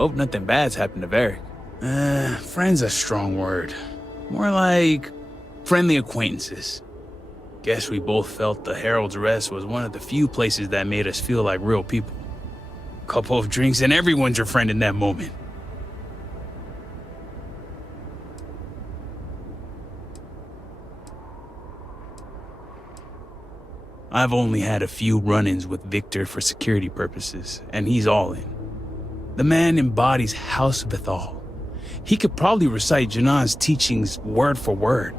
Hope nothing bad's happened to Varric. Friend's a strong word. More like friendly acquaintances. Guess we both felt the Herald's Rest was one of the few places that made us feel like real people. Couple of drinks and everyone's your friend in that moment. I've only had a few run-ins with Victor for security purposes, and he's all in. The man embodies House Vithal. He could probably recite Janan's teachings word for word,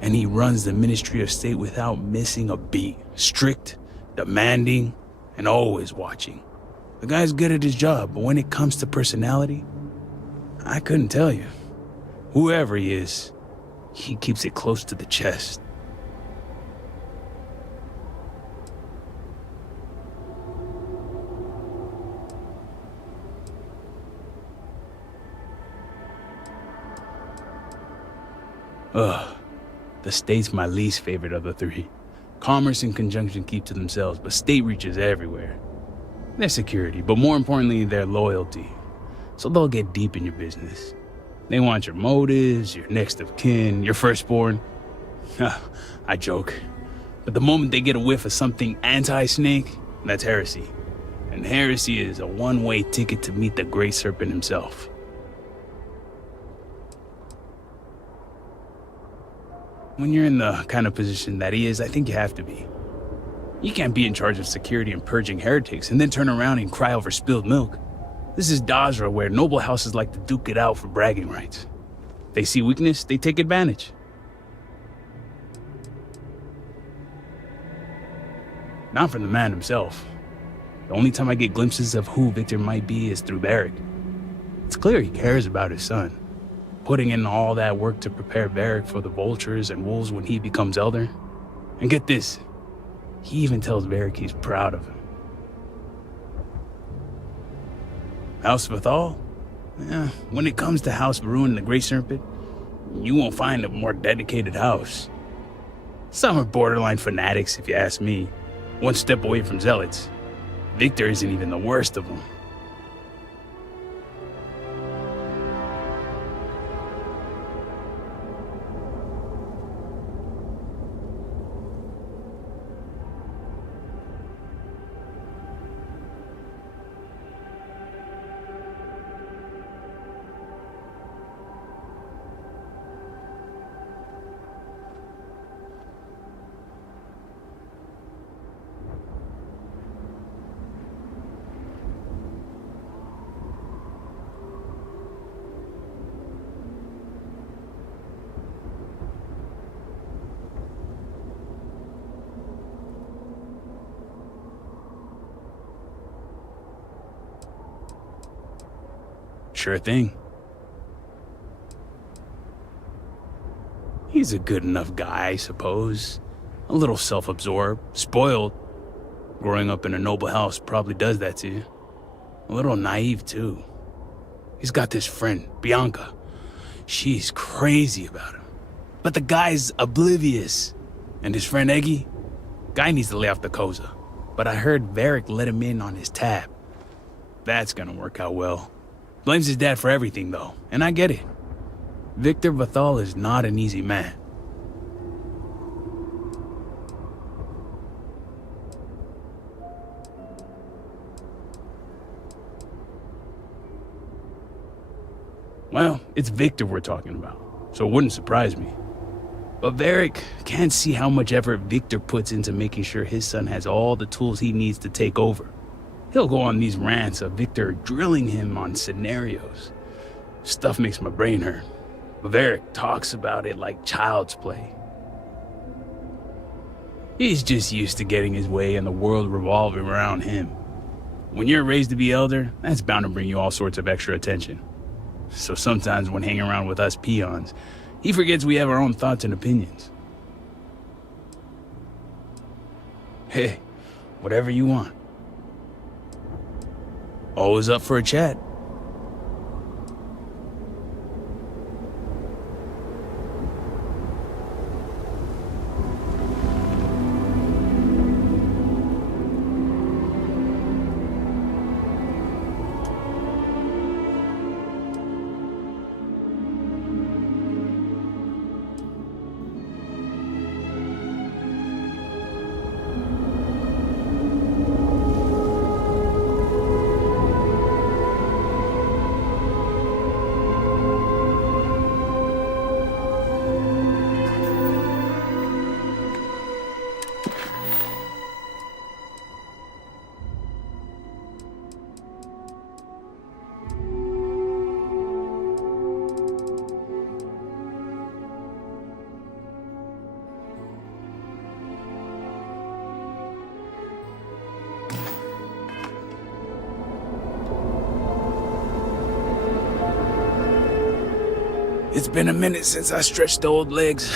and he runs the Ministry of State without missing a beat. Strict, demanding, and always watching. The guy's good at his job, but when it comes to personality, I couldn't tell you. Whoever he is, he keeps it close to the chest. Ugh, the state's my least favorite of the three. Commerce and conjunction keep to themselves, but state reaches everywhere. Their security, but more importantly, their loyalty. So they'll get deep in your business. They want your motives, your next of kin, your firstborn. I joke. But the moment they get a whiff of something anti-snake, that's heresy. And heresy is a one-way ticket to meet the Great Serpent himself. When you're in the kind of position that he is, I think you have to be. You can't be in charge of security and purging heretics and then turn around and cry over spilled milk. This is Dazra, where noble houses like to duke it out for bragging rights. They see weakness, they take advantage. Not from the man himself. The only time I get glimpses of who Victor might be is through Varric. It's clear he cares about his son, putting in all that work to prepare Varric for the vultures and wolves when he becomes elder. And get this, he even tells Varric he's proud of him. House Vithal? Yeah, when it comes to House Varun and the Great Serpent, you won't find a more dedicated house. Some are borderline fanatics, if you ask me. One step away from zealots. Victor isn't even the worst of them. Sure thing. He's a good enough guy, I suppose. A little self-absorbed, spoiled. Growing up in a noble house probably does that to you. A little naive, too. He's got this friend, Bianca. She's crazy about him. But the guy's oblivious. And his friend Eggy? Guy needs to lay off the Koza. But I heard Varric let him in on his tab. That's gonna work out well. Blames his dad for everything, though, and I get it. Victor Vithal is not an easy man. Well, it's Victor we're talking about, so it wouldn't surprise me. But Varric can't see how much effort Victor puts into making sure his son has all the tools he needs to take over. He'll go on these rants of Victor drilling him on scenarios. Stuff makes my brain hurt. But Varric talks about it like child's play. He's just used to getting his way and the world revolving around him. When you're raised to be elder, that's bound to bring you all sorts of extra attention. So sometimes when hanging around with us peons, he forgets we have our own thoughts and opinions. Hey, whatever you want. Always up for a chat. been a minute since I stretched the old legs.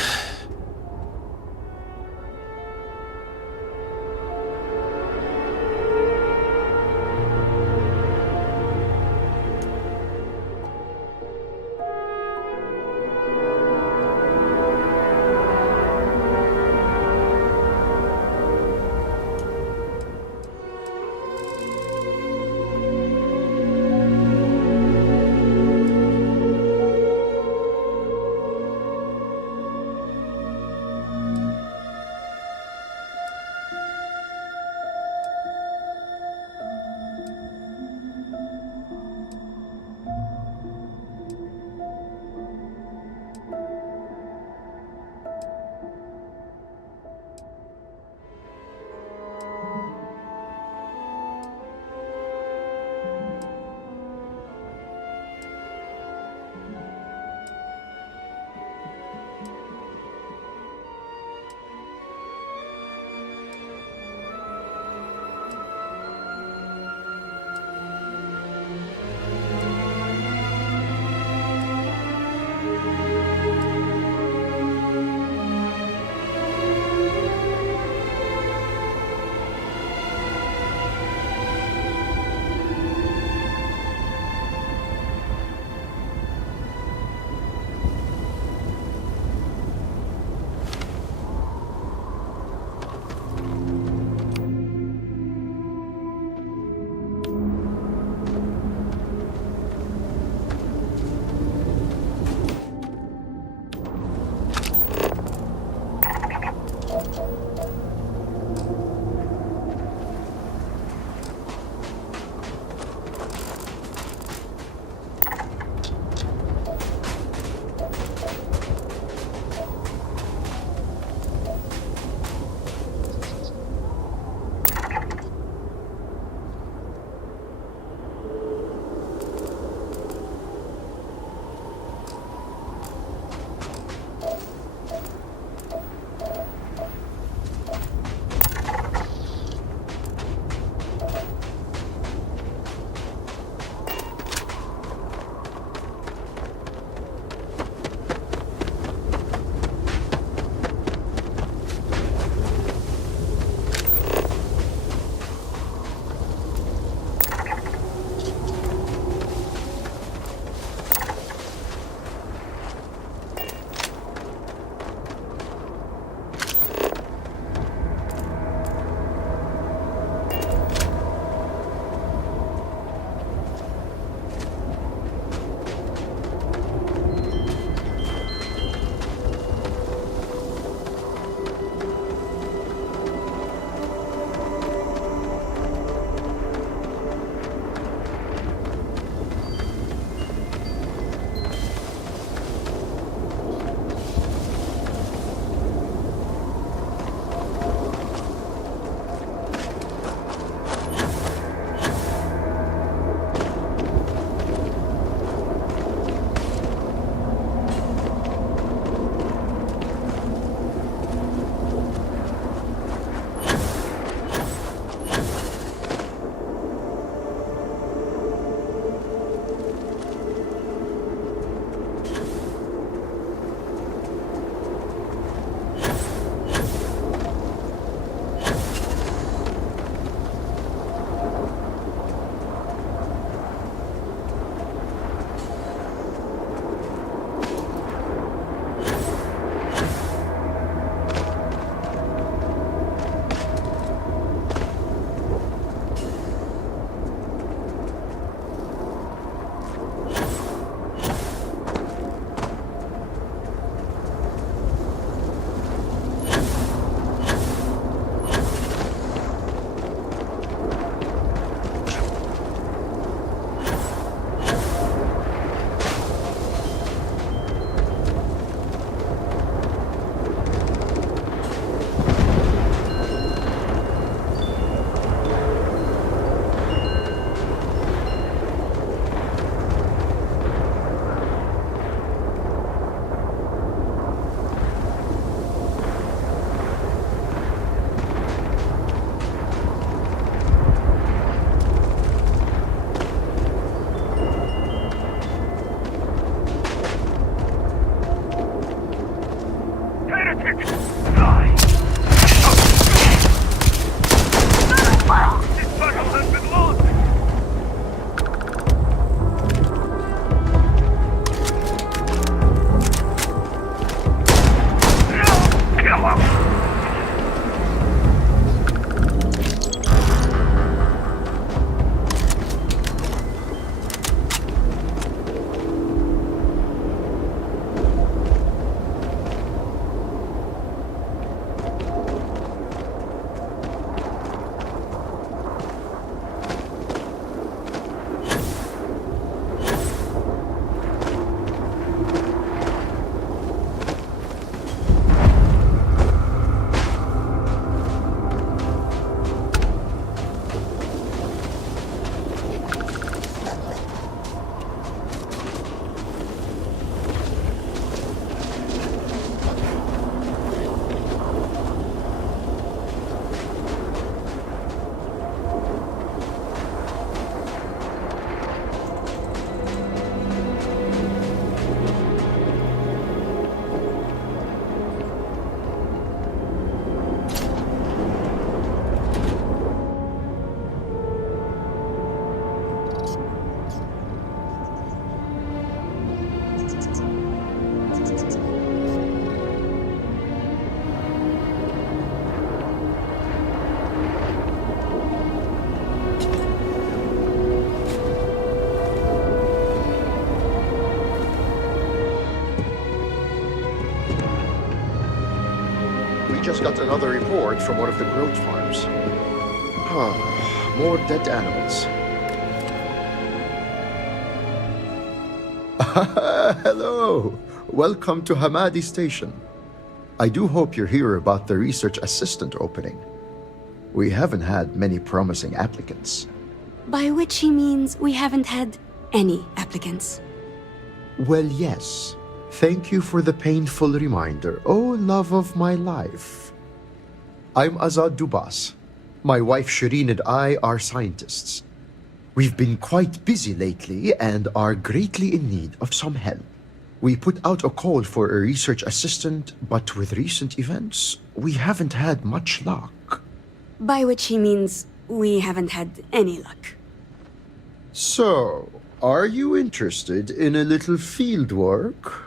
heretic! Die! This battle has been lost! Kill him! We just got another report from one of the growth farms. Ah, more dead animals. Hello! Welcome to Hamadi Station. I do hope you're here about the research assistant opening. We haven't had many promising applicants. By which he means we haven't had any applicants. Well, yes. Thank you for the painful reminder, oh love of my life. I'm Azad Dubas. My wife Shireen and I are scientists. We've been quite busy lately and are greatly in need of some help. We put out a call for a research assistant, but with recent events, we haven't had much luck. By which he means we haven't had any luck. So, are you interested in a little field work?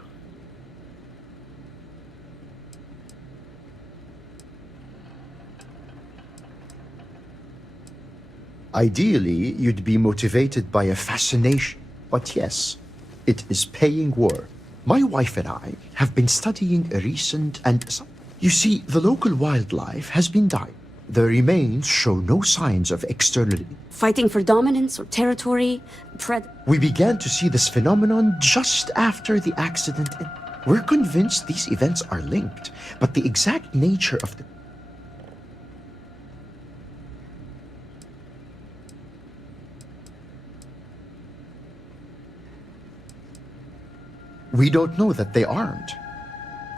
Ideally, you'd be motivated by a fascination, but yes, it is paying work. My wife and I have been studying a recent and... You see, the local wildlife has been dying. The remains show no signs of external... Fighting for dominance or territory, We began to see this phenomenon just after the accident. We're convinced these events are linked, but the exact nature of the... We don't know that they aren't.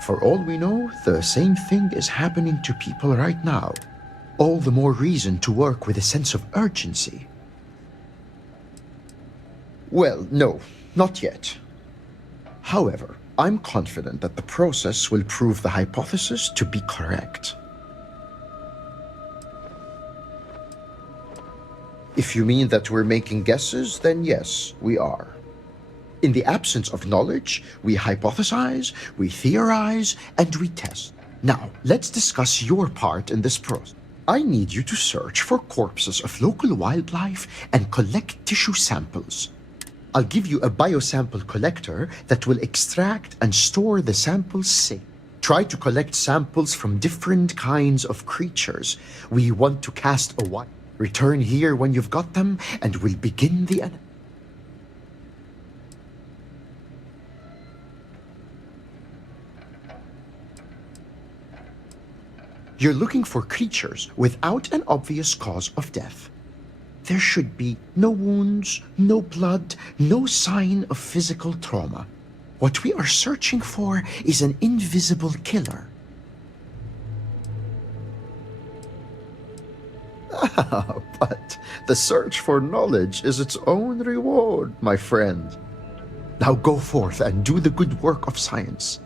For all we know, the same thing is happening to people right now. All the more reason to work with a sense of urgency. Well, no, not yet. However, I'm confident that the process will prove the hypothesis to be correct. If you mean that we're making guesses, then yes, we are. In the absence of knowledge, we hypothesize, we theorize, and we test. Now, let's discuss your part in this process. I need you to search for corpses of local wildlife and collect tissue samples. I'll give you a biosample collector that will extract and store the samples safe. Try to collect samples from different kinds of creatures. We want to cast a wide. Return here when you've got them, and we'll begin the analysis. You're looking for creatures without an obvious cause of death. There should be no wounds, no blood, no sign of physical trauma. What we are searching for is an invisible killer. But the search for knowledge is its own reward, my friend. Now go forth and do the good work of science.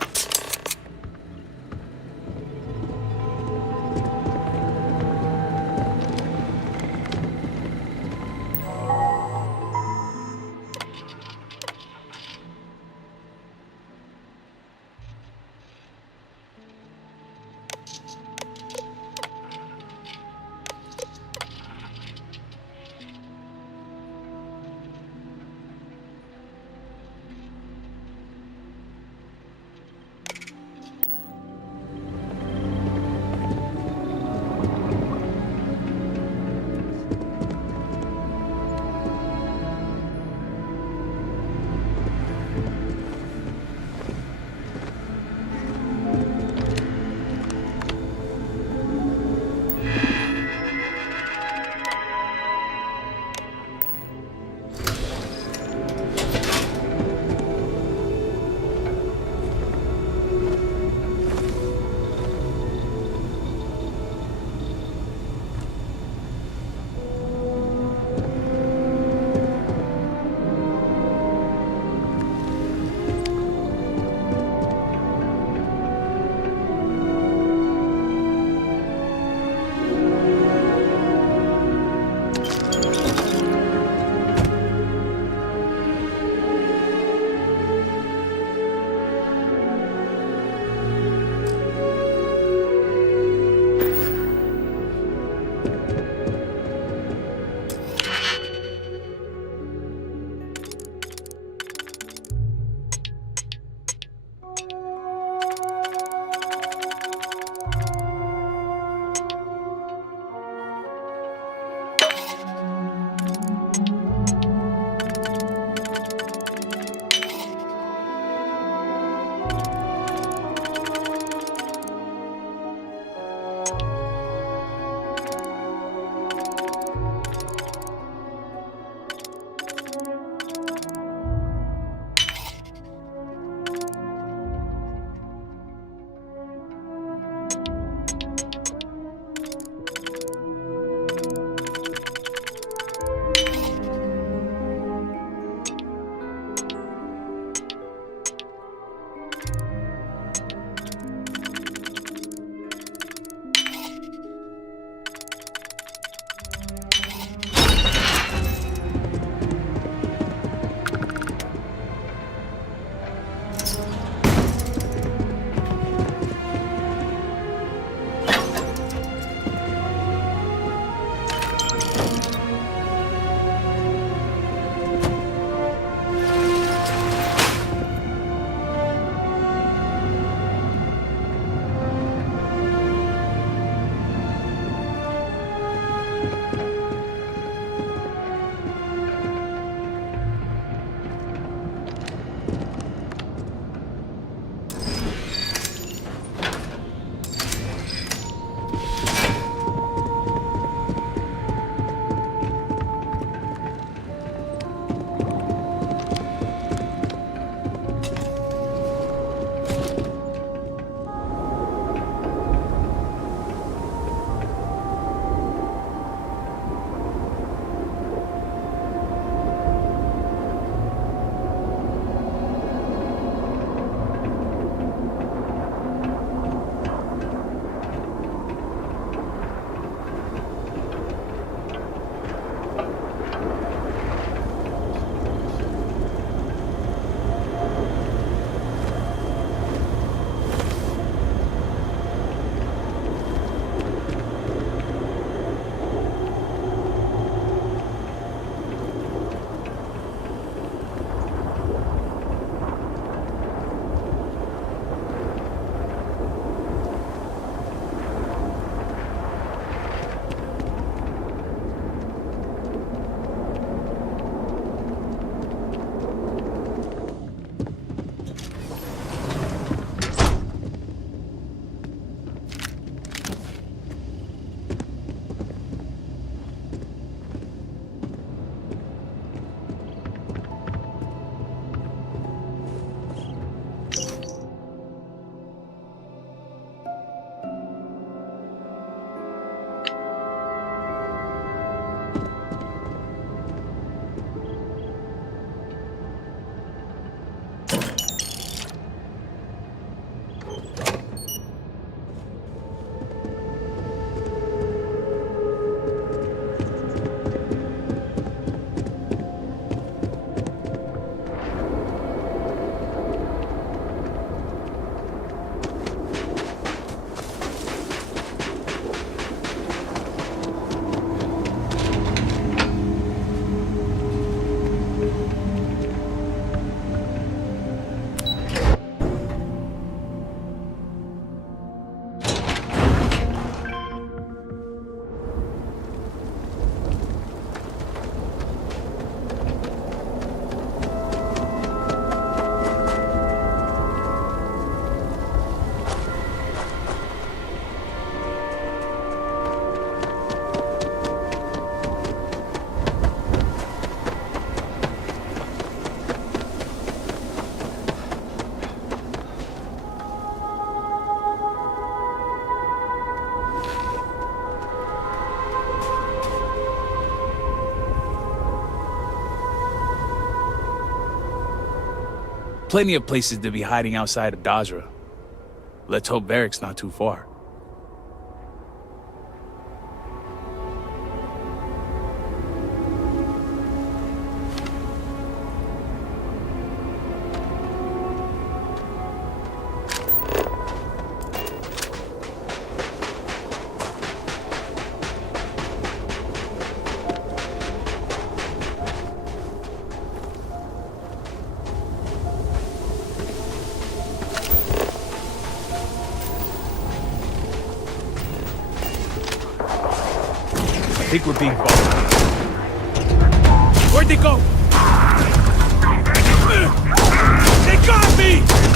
Plenty of places to be hiding outside of Dazra. Let's hope Varric's not too far. I think we're being followed. Where'd they go? They got me!